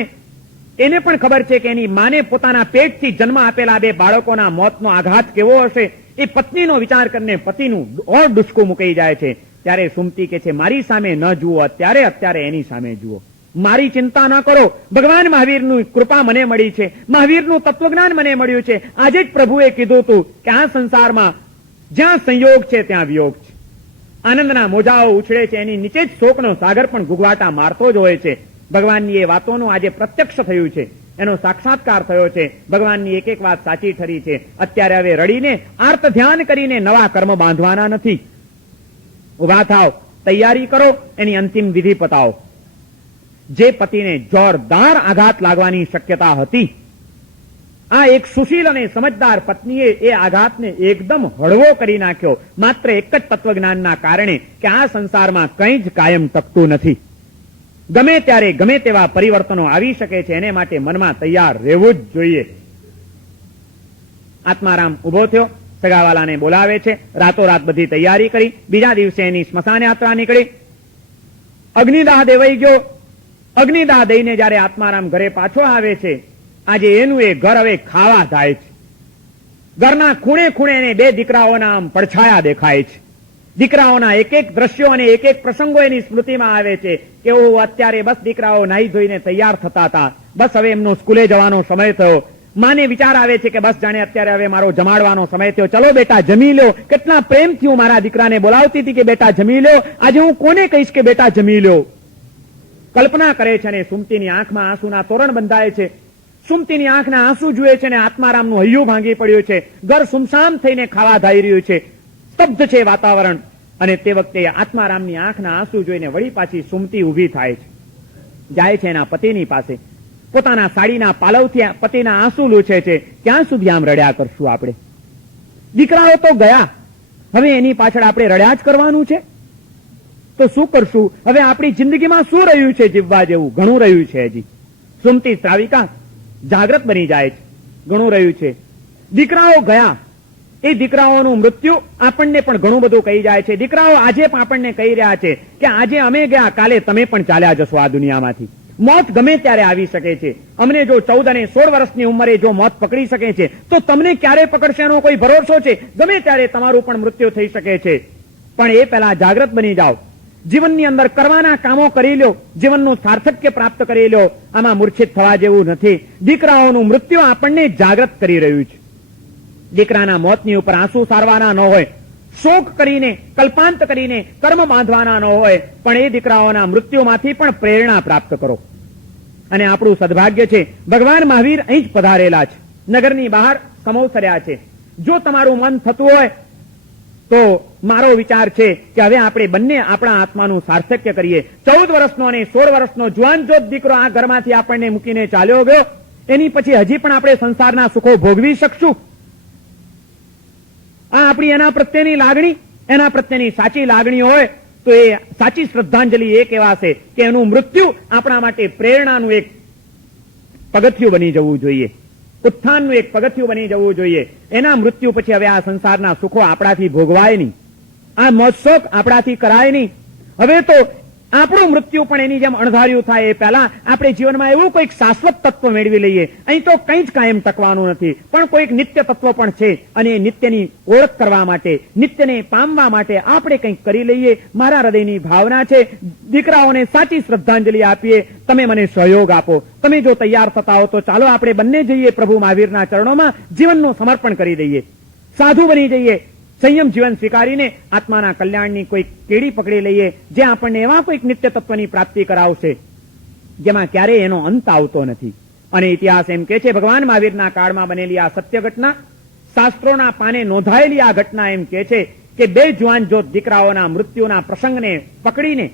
એને પણ ખબર છે કે એની માને પોતાના પેટથી જન્મ આપેલા 2 બાળકોના મોતનો આઘાત કેવો હશે. એ પત્નીનો વિચાર કરીને પતિનું ઓર ડુસકું મૂકી જાય છે. ત્યારે સુમતી કે છે, મારી સામે ન જુઓ અત્યારે એની સામે જુઓ. મારી ચિંતા ન કરો. ભગવાન મહાવીરની કૃપા મને મળી છે, મહાવીરનું તત્વજ્ઞાન મને મળ્યું છે. આજે જ પ્રભુએ કીધું હતું કે આ સંસારમાં જ્યાં સંયોગ છે ત્યાં વિયોગ છે. આનંદના મોજાઓ ઉછળે છે, એની નીચે જ શોકનો સાગર પણ ગુગવાટા મારતો જ હોય છે. ભગવાનની એ વાતોનું આજે પ્રત્યક્ષ થયું છે, એનો સાક્ષાત્કાર થયો છે. ભગવાનની એક એક વાત સાચી ઠરી છે. અત્યારે હવે રડીને આર્ત ધ્યાન કરીને નવા કર્મ બાંધવાના નથી. ઉભા થાવ, તૈયારી કરો, એની અંતિમ વિધિ પતાવો. જે પતિને જોરદાર આઘાત લાગવાની શક્યતા હતી, આ એક સુશીલ અને સમજદાર પત્નીએ એ આઘાતને એકદમ હળવો કરી નાખ્યો, માત્ર એક જ તત્વજ્ઞાનના કારણે કે આ સંસારમાં કંઈ જ કાયમ ટકતું નથી. ગમે ત્યારે ગમે તેવા પરિવર્તનો આવી શકે છે. એને માટે મનમાં તૈયાર રહેવું જ જોઈએ. આત્મારામ ઉભો થયો, સગાવાલાને બોલાવે છે. રાતોરાત બધી તૈયારી કરી. બીજા દિવસે એની સ્મશાન યાત્રા નીકળી. અગ્નિદાહ દેવાઈ ગયો. અગ્નિદાહ દઈને જયારે આત્મારામ ઘરે પાછો આવે છે, આજે એનું એ ઘર હવે ખાવા થાય છે. ઘરના ખૂણે ખૂણે એને 2 દીકરાઓના આમ પડછાયા દેખાય છે. દીકરાઓના એક એક દ્રશ્યો અને એક એક પ્રસંગો એની સ્મૃતિમાં આવે છે કે અત્યારે બસ દીકરાઓ નાહી ધોઈને તૈયાર થતા હતા, બસ હવે એમનો સ્કૂલે જવાનો સમય થયો. માને વિચાર આવે છે કે બસ જાણે અત્યારે હવે મારો જમાડવાનો સમય થયો, ચલો બેટા જમી લો. કેટલા પ્રેમથી હું મારા દીકરાને બોલાવતી હતી કે બેટા જમી લો. આજે હું કોને કહીશ કે બેટા જમી લો? કલ્પના કરે છે અને સુમતીની આંખમાં આંસુના તોરણ બંધાય છે. સુમતીની આંખના આંસુ જુએ છે અને આત્મારામનું હૈયું ભાંગી પડ્યું છે. ઘર સુમસામ થઈને ખાવા ધાઈ રહ્યું છે. સ્તબ્ધ છે વાતાવરણ. અને તે વખતે આત્મારામની આંખના આંસુ જોઈને વળી પાછી સુમતી ઊભી થાય છે. જાય છે એના પતિની પાસે. પોતાના સાડીના પાલવથી પતિના આંસુ લૂછે છે. ક્યાં સુધી આમ રડ્યા કરશું આપણે? દીકરાઓ તો ગયા, હવે એની પાછળ આપણે રડ્યા જ કરવાનું છે તો શું કરશું? હવે આપણી જિંદગીમાં શું રહ્યું છે જીવવા જેવું? ઘણું રહ્યું છે. હજી સુમતી શ્રાવિકા જાગ્રત બની જાય છે. ઘણું રહ્યું છે. દીકરાઓ ગયા, એ દીકરાઓનું મૃત્યુ આપણને પણ ઘણું બધું કહી જાય છે. દીકરાઓ આજે પણ આપણને કહી રહ્યા છે કે આજે અમે ગયા, કાલે તમે પણ ચાલ્યા જશો આ દુનિયામાંથી. મોત ગમે ત્યારે આવી શકે છે. અમને જો 14 અને 16 વર્ષની ઉંમરે જો મોત પકડી શકે છે તો તમને ક્યારે પકડશે એનો કોઈ ભરોસો છે? ગમે ત્યારે તમારું પણ મૃત્યુ થઈ શકે છે. પણ એ પહેલા જાગ્રત બની જાઓ. જીવનની અંદર કરવાના કામો કરી લો, જીવનનું સાર્થક્ય પ્રાપ્ત કરી લો. આમાં મૂર્છિત થવા જેવું નથી. દીકરાઓનું મૃત્યુ આપણને જાગ્રત કરી રહ્યું છે. દીકરાના મોતની ઉપર આંસુ સારવાના ન હોય, શોક કરીને કલ્પાંત કરીને કર્મ બાંધવાના ન હોય, પણ એ દીકરાઓના મૃત્યુમાંથી પણ પ્રેરણા પ્રાપ્ત કરો. અને આપણું સદભાગ્ય છે ભગવાન મહાવીર અહીં જ પધારેલા છે, નગરની બહાર સમોસર્યા છે. જો તમારું મન થતું હોય તો મારો વિચાર છે કે હવે આપણે બંને આપણા આત્માનું સાર્થક્ય કરીએ. 14 વર્ષનો અને 16 વર્ષનો જુવાન જોત દીકરો આ ઘરમાંથી આપણને મૂકીને ચાલ્યો ગયો, એની પછી હજી પણ આપણે સંસારના સુખો ભોગવી શકશું? આ આપણી એના પ્રત્યેની લાગણી, એના પ્રત્યેની સાચી લાગણી હોય તો એ સાચી શ્રદ્ધાંજલિ એ કહેવાશે કે એનું મૃત્યુ આપણા માટે પ્રેરણાનું એક પગથિયું બની જવું જોઈએ, ઉત્થાનનું એક પગથિયું બની જવું જોઈએ. એના મૃત્યુ પછી હવે આ સંસારના સુખો આપણાથી ભોગવાય નહીં, આ મોજશોખ આપણાથી કરાય નહીં. હવે તો આપણું મૃત્યુ પણ એની જેમ અણધાર્યું થાય એ પહેલા આપણે જીવનમાં એવું કોઈક શાશ્વત તત્વ મેળવી લઈએ. અહીં તો કંઈ જ કાયમ ટકવાનું નથી, પણ કોઈક નિત્ય તત્વ પણ છે. અને એ નિત્યની ઓળખ કરવા માટે, નિત્યને પામવા માટે આપણે કંઈક કરી લઈએ. મારા હૃદયની ભાવના છે દીકરાઓને સાચી શ્રદ્ધાંજલિ આપીએ. તમે મને સહયોગ આપો. તમે જો તૈયાર થતા હો તો ચાલો આપણે બંને જઈએ પ્રભુ મહાવીરના ચરણોમાં, જીવનનું સમર્પણ કરી દઈએ, સાધુ બની જઈએ. સંયમ જીવન સ્વીકારીને આત્માના કલ્યાણની કોઈ કેડી પકડી લઈએ જે આપણને એવા કોઈક નિત્ય તત્વની પ્રાપ્તિ કરાવશે. જેમાં ક્યારેય એનો અંત આવતો નથી. અને ઇતિહાસ એમ કે છે, ભગવાન મહાવીરના કાળમાં બનેલી આ સત્ય ઘટના, શાસ્ત્રોના પાને નોંધાયેલી આ ઘટના એમ કે છે કે બે જુવાન જોત દીકરાઓના મૃત્યુના પ્રસંગને પકડીને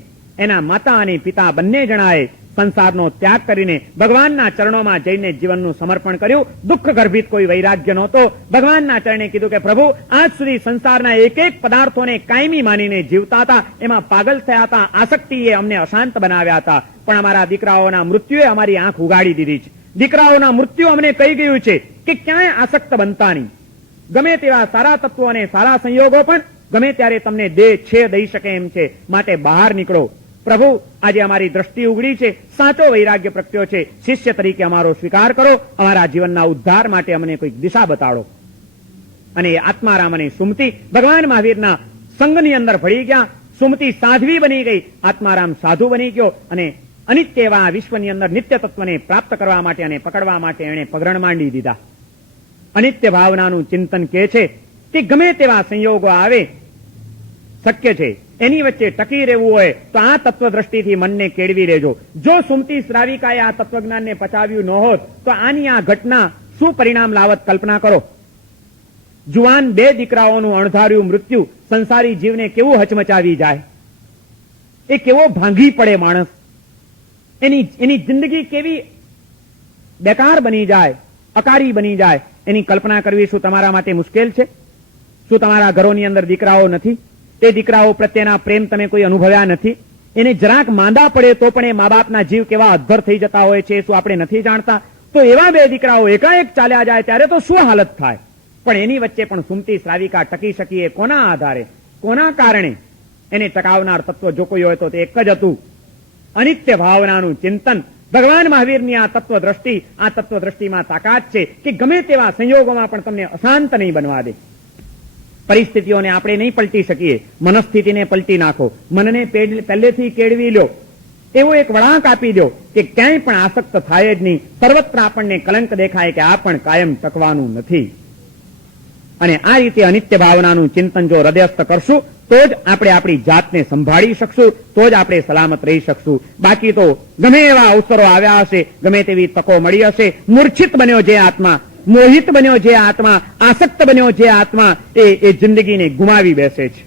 એના માતા અને પિતા બંને જણાએ સંસારનો ત્યાગ કરીને ભગવાનના ચરણોમાં જઈને જીવનનું સમર્પણ કર્યું. દુઃખ ગર્ભિત કોઈ વૈરાગ્ય નહોતો. ભગવાનના ચરણે કીધું કે પ્રભુ, આજ સુધી સંસારના એક એક પદાર્થોને કાયમી માનીને જીવતા હતા, એમાં પાગલ થયા હતા, આસક્તિએ અમને અશાંત બનાવ્યા હતા, પણ અમારા દીકરાઓના મૃત્યુએ અમારી આંખ ઉગાડી દીધી છે. દીકરાઓના મૃત્યુ અમને કહી ગયું છે કે ક્યાંય આસક્ત બનતા નહીં. ગમે તેવા સારા તત્વો અને સારા સંયોગો પણ ગમે ત્યારે તમને દઈ શકે એમ છે, માટે બહાર નીકળો. પ્રભુ, આજે અમારી દ્રષ્ટિ ઉગડી છે, સાચો વૈરાગ્ય પ્રગટ્યો છે, શિષ્ય તરીકે અમારો સ્વીકાર કરો, અમારા જીવનના ઉદ્ધાર માટે અમને કોઈક દિશા બતાડો. અને આત્મારામ અને સુમતી ભગવાન મહાવીરના સંઘની અંદર ભળી ગયા. સુમતી સાધ્વી બની ગઈ, આત્મારામ સાધુ બની ગયો, અને અનિત્ય એવા વિશ્વની અંદર નિત્ય તત્વને પ્રાપ્ત કરવા માટે અને પકડવા માટે એણે પગરણ માંડી દીધા. અનિત્ય ભાવનાનું ચિંતન કહે છે કે ગમે તેવા સંયોગો આવે, શક્ય છે એની વચ્ચે ટકી રહેવું હોય તો આ તત્વદ્રષ્ટિથી મનને કેળવી લેજો. જો સુમતી શ્રાવિકાએ આ તત્વજ્ઞાનને પચાવ્યું ન હોત તો આની આ ઘટના શું પરિણામ લાવત, કલ્પના કરો. જુવાન બે દીકરાઓનું અણધાર્યું મૃત્યુ સંસારી જીવને કેવું હચમચાવી જાય, એ કેવો ભાંગી પડે માણસ, એની જિંદગી કેવી બેકાર બની જાય, અકારી બની જાય, એની કલ્પના કરવી શું તમારા માટે મુશ્કેલ છે? શું તમારા ઘરોની અંદર દીકરાઓ નથી? તે દીકરાઓ પ્રત્યેના પ્રેમ તમે કોઈ અનુભવ્યા નથી? એને જરાક માંદા પડે તો પણ એ મા બાપના જીવ કેવા અધ્ધર થઈ જતા હોય છે, શું આપણે નથી જાણતા? તો એવા બે દીકરાઓ એકાએક ચાલ્યા જાય ત્યારે તો શું હાલત થાય? પણ એની વચ્ચે પણ સુમતી શ્રાવિકા ટકી શકી. એ કોના આધારે, કોના કારણે? એને ટકાવનાર તત્વ જો કોઈ હોય તો તે એક જ હતું, અનિત્ય ભાવનાનું ચિંતન. ભગવાન મહાવીરની આ તત્વદ્રષ્ટિમાં તાકાત છે કે ગમે તેવા સંયોગોમાં પણ તમને અશાંત નહીં બનવા દે. પરિસ્થિતિઓને આપણે નહીં પલટી શકીએ, મનસ્થિતિને પલટી નાખો, મનને પહેલેથી કેળવી લો, એવો એક વળાંક આપી દો કે ક્યાંય પણ આસક્ત થાય જ નહીં. સર્વત્ર આપણને કલંક દેખાય કે આ પણ કાયમ ટકવાનું નથી. અને આ રીતે અનિત્ય ભાવનાનું ચિંતન જો હૃદયસ્થ કરશું તો જ આપણે આપણી જાતને સંભાળી શકશું, તો જ આપણે સલામત રહી શકશું. બાકી તો ગમે એવા અવસરો આવ્યા હશે, ગમે તેવી તકો મળી હશે, મૂર્છિત બન્યો જે આત્મા, મોહિત બન્યો જે આત્મા, આસક્ત બન્યો જે આત્મા, એ જિંદગીને ગુમાવી બેસે છે.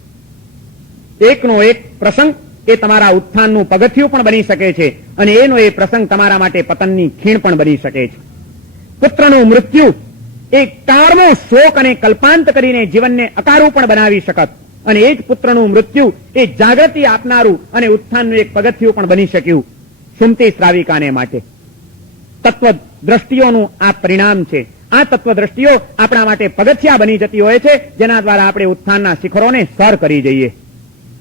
એકનો એક પ્રસંગ એ તમારા ઉત્થાનનું પગથિયું પણ બની શકે છે, અને એનો એ પ્રસંગ તમારા માટે પતનની ખીણ પણ બની શકે છે. પુત્રનું મૃત્યુ એ કાળનો શોક અને કલ્પાંત કરીને જીવનને અકારું પણ બનાવી શકત, અને એ જ પુત્રનું મૃત્યુ એ જાગૃતિ આપનારું અને ઉત્થાનનું એક પગથિયું પણ બની શક્યું સુમતી શ્રાવિકાને માટે. તત્વદ્રષ્ટિઓનું આ પરિણામ છે. આ તત્વદ્રષ્ટિઓ આપણા માટે પગથિયા બની જતી હોય છે, જેના દ્વારા આપણે ઉત્થાનના શિખરોને સર કરી જઈએ.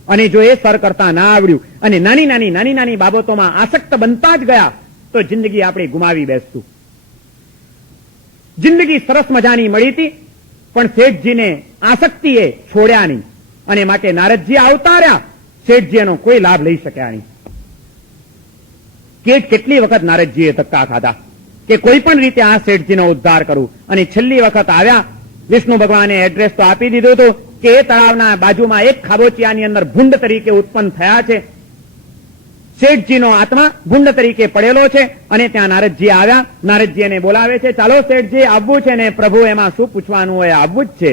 અને જો એ સર કરતા ના આવડ્યું અને નાની નાની બાબતોમાં આસક્ત બનતા જ ગયા તો જિંદગી આપણે ગુમાવી બેસતું. જિંદગી સરસ મજાની મળી હતી, પણ શેઠજીને આસક્તિએ છોડ્યા નહીં, અને માટે નારદજી આવતા રહ્યા, શેઠજી એનો કોઈ લાભ લઈ શક્યા નહીં. કેટલી વખત નારદજીએ ધક્કા ખાધા કે કોઈ પણ રીતે આ શેઠજીનો ઉદ્ધાર કરું, અને છેલ્લી વખત આવ્યા. વિષ્ણુ ભગવાને એડ્રેસ તો આપી દીધું હતું કે એ તળાવના બાજુમાં એક ખાબોચિયાની અંદર ભૂંડ તરીકે ઉત્પન્ન થયા છે. શેઠજીનો આત્મા ભૂંડ તરીકે પડેલો છે, અને ત્યાં નારદજી આવ્યા. નારદજી એને બોલાવે છે, ચાલો શેઠજી આવવું છે ને. પ્રભુ એમાં શું પૂછવાનું હોય, આવવું જ છે.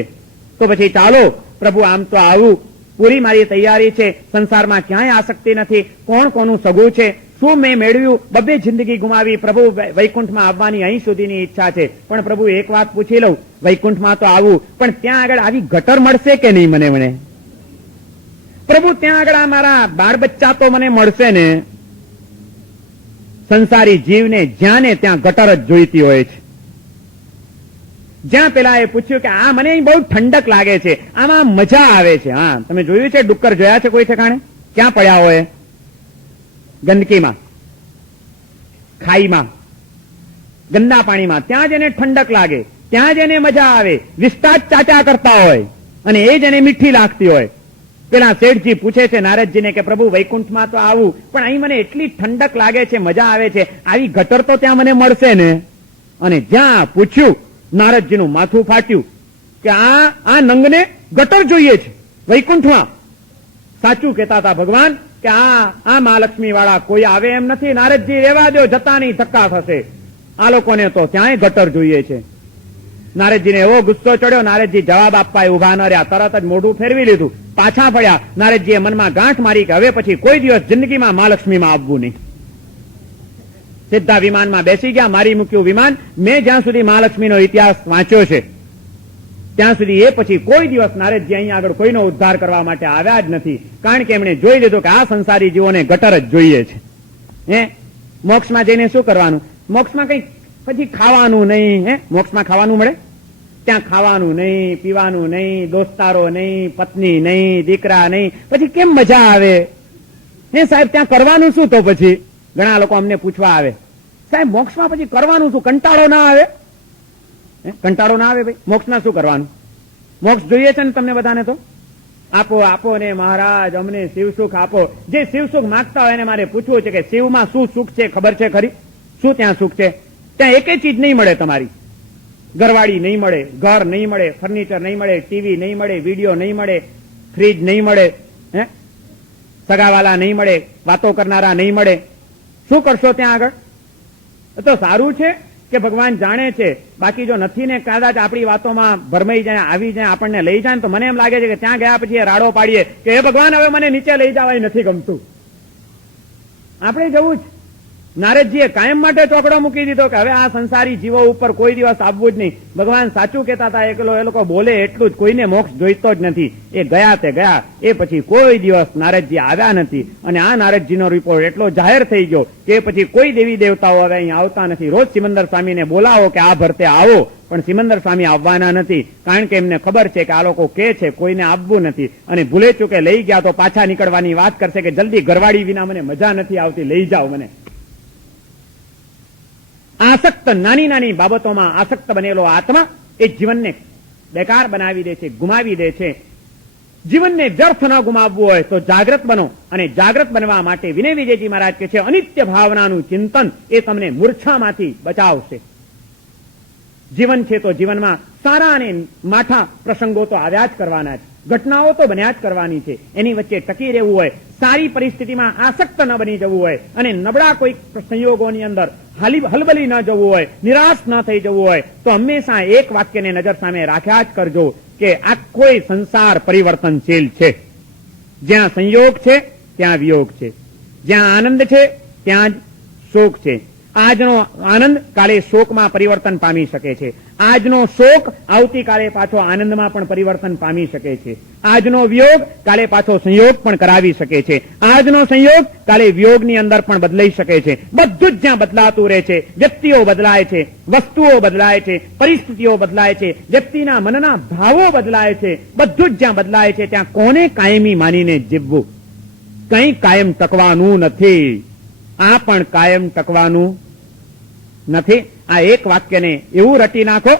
તો પછી ચાલો પ્રભુ, આમ તો આવું, પૂરી મારી તૈયારી છે, સંસારમાં ક્યાંય આસક્તિ નથી, કોણ કોનું સગું છે, શું મેં મેળવ્યું, બબ્બે જિંદગી ગુમાવી, પ્રભુ વૈકુંઠમાં આવવાની અહીં સુધીની ઈચ્છા છે, પણ પ્રભુ એક વાત પૂછી લઉં, વૈકુંઠમાં તો આવું, પણ ત્યાં આગળ આવી ગટર મળશે કે નહીં મને? પ્રભુ ત્યાં આગળ આ મારા બાળ બચ્ચા તો મને મળશે ને? સંસારી જીવને જ્યાં ને ત્યાં ગટર જ જોઈતી હોય છે. જ્યાં પેલા એ પૂછ્યું કે આ મને બહુ ઠંડક લાગે છે, આમાં મજા આવે છે. હા, તમે જોયું છે ડુક્કર જોયા છે કોઈ ઠેકાણે? ક્યાં પડ્યા હોય? ગંદકીમાં, ખાઈમાં, ગંદા પાણીમાં. ત્યાં જ એને ઠંડક લાગે, ત્યાં જ એને મજા આવે. વિસ્તાર ચાચા કરતા હોય અને એ જ એને મીઠી લાગતી હોય. પેલા શેઠજી પૂછે છે નારદજીને કે પ્રભુ વૈકુંઠમાં તો આવું, પણ અહીં મને એટલી ઠંડક લાગે છે, મજા આવે છે, આવી ગટર તો ત્યાં મને મળશે ને? અને જ્યાં પૂછ્યું, નારદજીનું માથું ફાટ્યું કે આ નંગને ગટર જોઈએ છે વૈકુંઠમાં. સાચું કહેતા હતા ભગવાન કે આ મહાલક્ષ્મી વાળા કોઈ આવે એમ નથી. નારદજી રહેવા દો, જતા નહીં, ધક્કા થશે. આ લોકોને તો ત્યાંય ગટર જોઈએ છે. નારદજીને એવો ગુસ્સો ચડ્યો, નારદજી જવાબ આપવા ઉભા ન રહ્યા, તરત જ મોઢું ફેરવી લીધું, પાછા ફર્યા. નારદજીએ મનમાં ગાંઠ મારી કે હવે પછી કોઈ દિવસ જિંદગીમાં મહાલક્ષ્મીમાં આવવું નહીં. સીધા વિમાનમાં બેસી ગયા, મારી મૂક્યું વિમાન. મેં જ્યાં સુધી મહાલક્ષ્મીનો ઇતિહાસ વાંચ્યો છે ત્યાં સુધી એ પછી કોઈ દિવસ નારદજી અહીંયા આગળ કોઈનો ઉદ્ધાર કરવા માટે આવ્યા જ નથી. કારણ કે એમણે જોઈ લીધું કે આ સંસારી જીવોને ગટર જ જોઈએ છે. મોક્ષમાં જઈને શું કરવાનું? મોક્ષમાં કઈ પછી ખાવાનું નહીં. મોક્ષમાં ખાવાનું મળે? ત્યાં ખાવાનું નહીં, પીવાનું નહીં, દોસ્તારો નહીં, પત્ની નહીં, દીકરા નહીં, પછી કેમ મજા આવે? સાહેબ ત્યાં કરવાનું શું? તો પછી ઘણા લોકો અમને પૂછવા આવે, સાહેબ મોક્ષમાં પછી કરવાનું શું? કંટાળો ના આવે? કંટાળો ના આવે ભાઈ? મોક્ષમાં શું કરવાનું? મોક્ષ જોઈએ છે ને તમને બધાને? તો આપો આપો ને મહારાજ, અમને શિવ સુખ આપો. જે શિવ સુખ માંગતા હોય એને મારે પૂછવું છે કે શિવમાં શું સુખ છે? ખબર છે ખરી? શું ત્યાં સુખ છે? ત્યાં એકેય ચીજ નહીં મળે તમારી. ઘરવાળી નહીં મળે, ઘર નહીં મળે, ફર્નિચર નહીં મળે, ટીવી નહીં મળે, વિડીયો નહીં મળે, ફ્રીજ નહીં મળે, સગાવાલા નહીં મળે, વાતો કરનારા નહીં મળે. શું કરશો ત્યાં આગળ? તો સારું છે કે ભગવાન જાણે છે. બાકી જો નથી ને કદાચ આપણી વાતોમાં ભરમાઈ જાય, આવી જાય, આપણને લઈ જાય, તો મને એમ લાગે છે કે ત્યાં ગયા પછી રાડો પાડીએ કે હે ભગવાન હવે મને નીચે લઈ જવાય નથી ગમતું. આપણે જવું જ. નારદજીએ કાયમ માટે ચોકડો મૂકી દીધો કે હવે આ સંસારી જીવો ઉપર કોઈ દિવસ આવવું જ નહીં. ભગવાન સાચું કહેતા હતા, એ લોકો બોલે એટલું જ, કોઈને મોક્ષ જોઈતો જ નથી. એ ગયા તે ગયા. એ પછી કોઈ દિવસ નારદજી આવ્યા નથી. અને આ નારદજીનો રિપોર્ટ એટલો જાહેર થઈ ગયો કે પછી કોઈ દેવી દેવતાઓ હવે અહીં આવતા નથી. રોજ સિમંદર સ્વામીને બોલાવો કે આ ભરતે આવો, પણ સિમંદર સ્વામી આવવાના નથી. કારણ કે એમને ખબર છે કે આ લોકો કે છે કોઈને આવવું નથી, અને ભૂલે ચૂકે લઈ ગયા તો પાછા નીકળવાની વાત કરશે કે જલ્દી ઘરવાળી વિના મને મજા નથી આવતી, લઈ જાઓ મને. આસક્ત, નાની નાની બાબતોમાં આસક્ત બનેલો આત્મા એ જીવનને બેકાર બનાવી દે છે, ગુમાવી દે છે. જીવનને વ્યર્થ ન ગુમાવવું હોય તો જાગ્રત બનો. અને જાગ્રત બનવા માટે વિનય વિજયજી મહારાજ કહે છે અનિત્ય ભાવનાનું ચિંતન એ તમને મૂર્છામાંથી બચાવશે. જીવન છે તો જીવનમાં સારા અને માઠા પ્રસંગો તો આવ્યા જ કરવાના છે, ઘટનાઓ તો બન્યા જ કરવાની છે. એની વચ્ચે ટકી રહેવું હોય, સારી પરિસ્થિતિમાં આસક્ત ન બની જવું હોય, અને નબળા કોઈ સંયોગોની અંદર હલબલી ન જવું હોય, નિરાશ ન થઈ જવું હોય, તો હંમેશા એક વાક્યને નજર સામે રાખ્યા જ કરજો કે આ કોઈ સંસાર પરિવર્તનશીલ છે. જ્યાં સંયોગ છે ત્યાં વિયોગ છે, જ્યાં આનંદ છે ત્યાં જ શોક છે. આજનો આનંદ કાલે શોકમાં પરિવર્તન પામી શકે છે. આજનો શોક આવતીકાલે પાછો આનંદમાં પણ પરિવર્તન પામી શકે છે. આજનો વિયોગ કાલે પાછો સંયોગ પણ કરાવી શકે છે. આજનો સંયોગ કાલે વિયોગની અંદર પણ બદલાઈ શકે છે. બધું જ જ્યાં બદલાતું રહે છે. વ્યક્તિઓ બદલાય છે, વસ્તુઓ બદલાય છે, પરિસ્થિતિઓ બદલાય છે, વ્યક્તિના મનના ભાવો બદલાય છે. બધું જ જ્યાં બદલાય છે ત્યાં કોને કાયમી માનીને જીવવું? કંઈ કાયમ ટકવાનું નથી. આ પણ કાયમ ટકવાનું નથી. આ એક વાક્યને એવું રટી નાખો,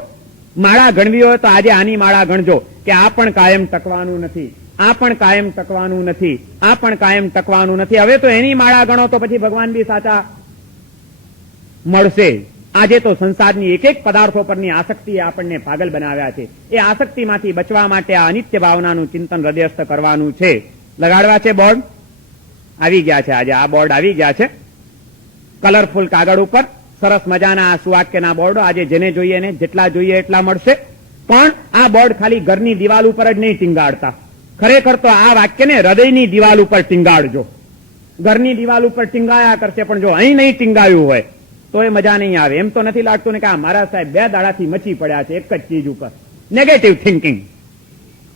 માળા ગણવી હોય તો આજે આની માળા ગણજો કે આ પણ કાયમ ટકવાનું નથી, આ પણ કાયમ ટકવાનું નથી, આ પણ કાયમ ટકવાનું નથી. હવે તો એની માળા ગણો તો પછી ભગવાન બી સાચા મળશે. આજે તો સંસારની એક એક પદાર્થો પરની આસક્તિએ આપણને પાગલ બનાવ્યા છે. એ આસક્તિમાંથી બચવા માટે આ અનિત્ય ભાવનાનું ચિંતન હૃદયસ્થ કરવાનું છે. લગાડવા છે બોર્ડ? આવી ગયા છે. આજે આ બોર્ડ આવી ગયા છે કલરફુલ કાગળ ઉપર. સરસ મજાના આ સુવાક્યના બોર્ડો આજે જેને જોઈએ ને જેટલા જોઈએ એટલા મળશે. પણ આ બોર્ડ ખાલી ઘરની દિવાલ ઉપર જ નહીં ટીંગાડતા. ખરેખર તો આ વાક્યને હૃદયની દિવાલ ઉપર ટીંગાડજો. ઘરની દિવાલ ઉપર ટીંગાયા કરશે, પણ જો અહીં નહીં ટીંગાયું હોય તો એ મજા નહીં આવે. એમ તો નથી લાગતું ને કે આ મારા સાહેબ 2 દાડાથી મચી પડ્યા છે એક જ ચીજ ઉપર. Negative thinking.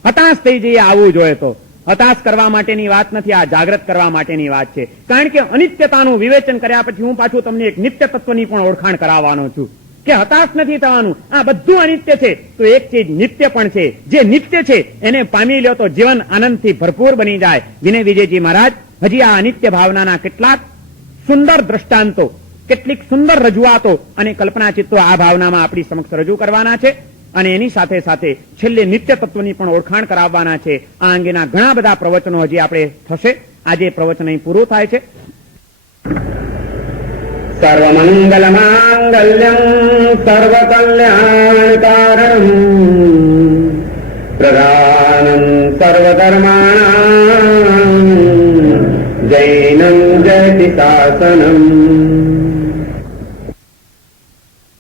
હતાશ થઈ જઈએ આવવું જોઈએ. તો હતાશ કરવા માટેની વાત નથી, આ જાગ્રત કરવા માટેની વાત છે. કારણ કે અનિત્યતાનું વિવેચન કર્યા પછી હું પાછું તમને એક નિત્ય તત્વની પણ ઓળખાણ કરાવવાનો છું કે હતાશ નથી થવાનું. આ બધું અનિત્ય છે તો એક ચીજ નિત્ય પણ છે. જે નિત્ય છે એને પામી લ્યો તો જીવન આનંદથી ભરપૂર બની જાય. વિનય વિજયજી મહારાજ હજી આ અનિત્ય ભાવનાના કેટલાક સુંદર દ્રષ્ટાંતો, કેટલીક સુંદર રજૂઆતો અને કલ્પના ચિત્રો આ ભાવનામાં આપણી સમક્ષ રજૂ કરવાના છે. અને એની સાથે સાથે છેલ્લે નિત્ય તત્વની પણ ઓળખાણ કરાવવાના છે. આ અંગેના ઘણા બધા પ્રવચનો હજી આપણે થશે. આજે પ્રવચન અહીં પૂરું થાય છે. સર્વમંગલ માંગલ્યમ સર્વકલ્યાણકારણમ પ્રધાનમ સર્વધર્માણામ જૈનમ જયતિ શાસનમ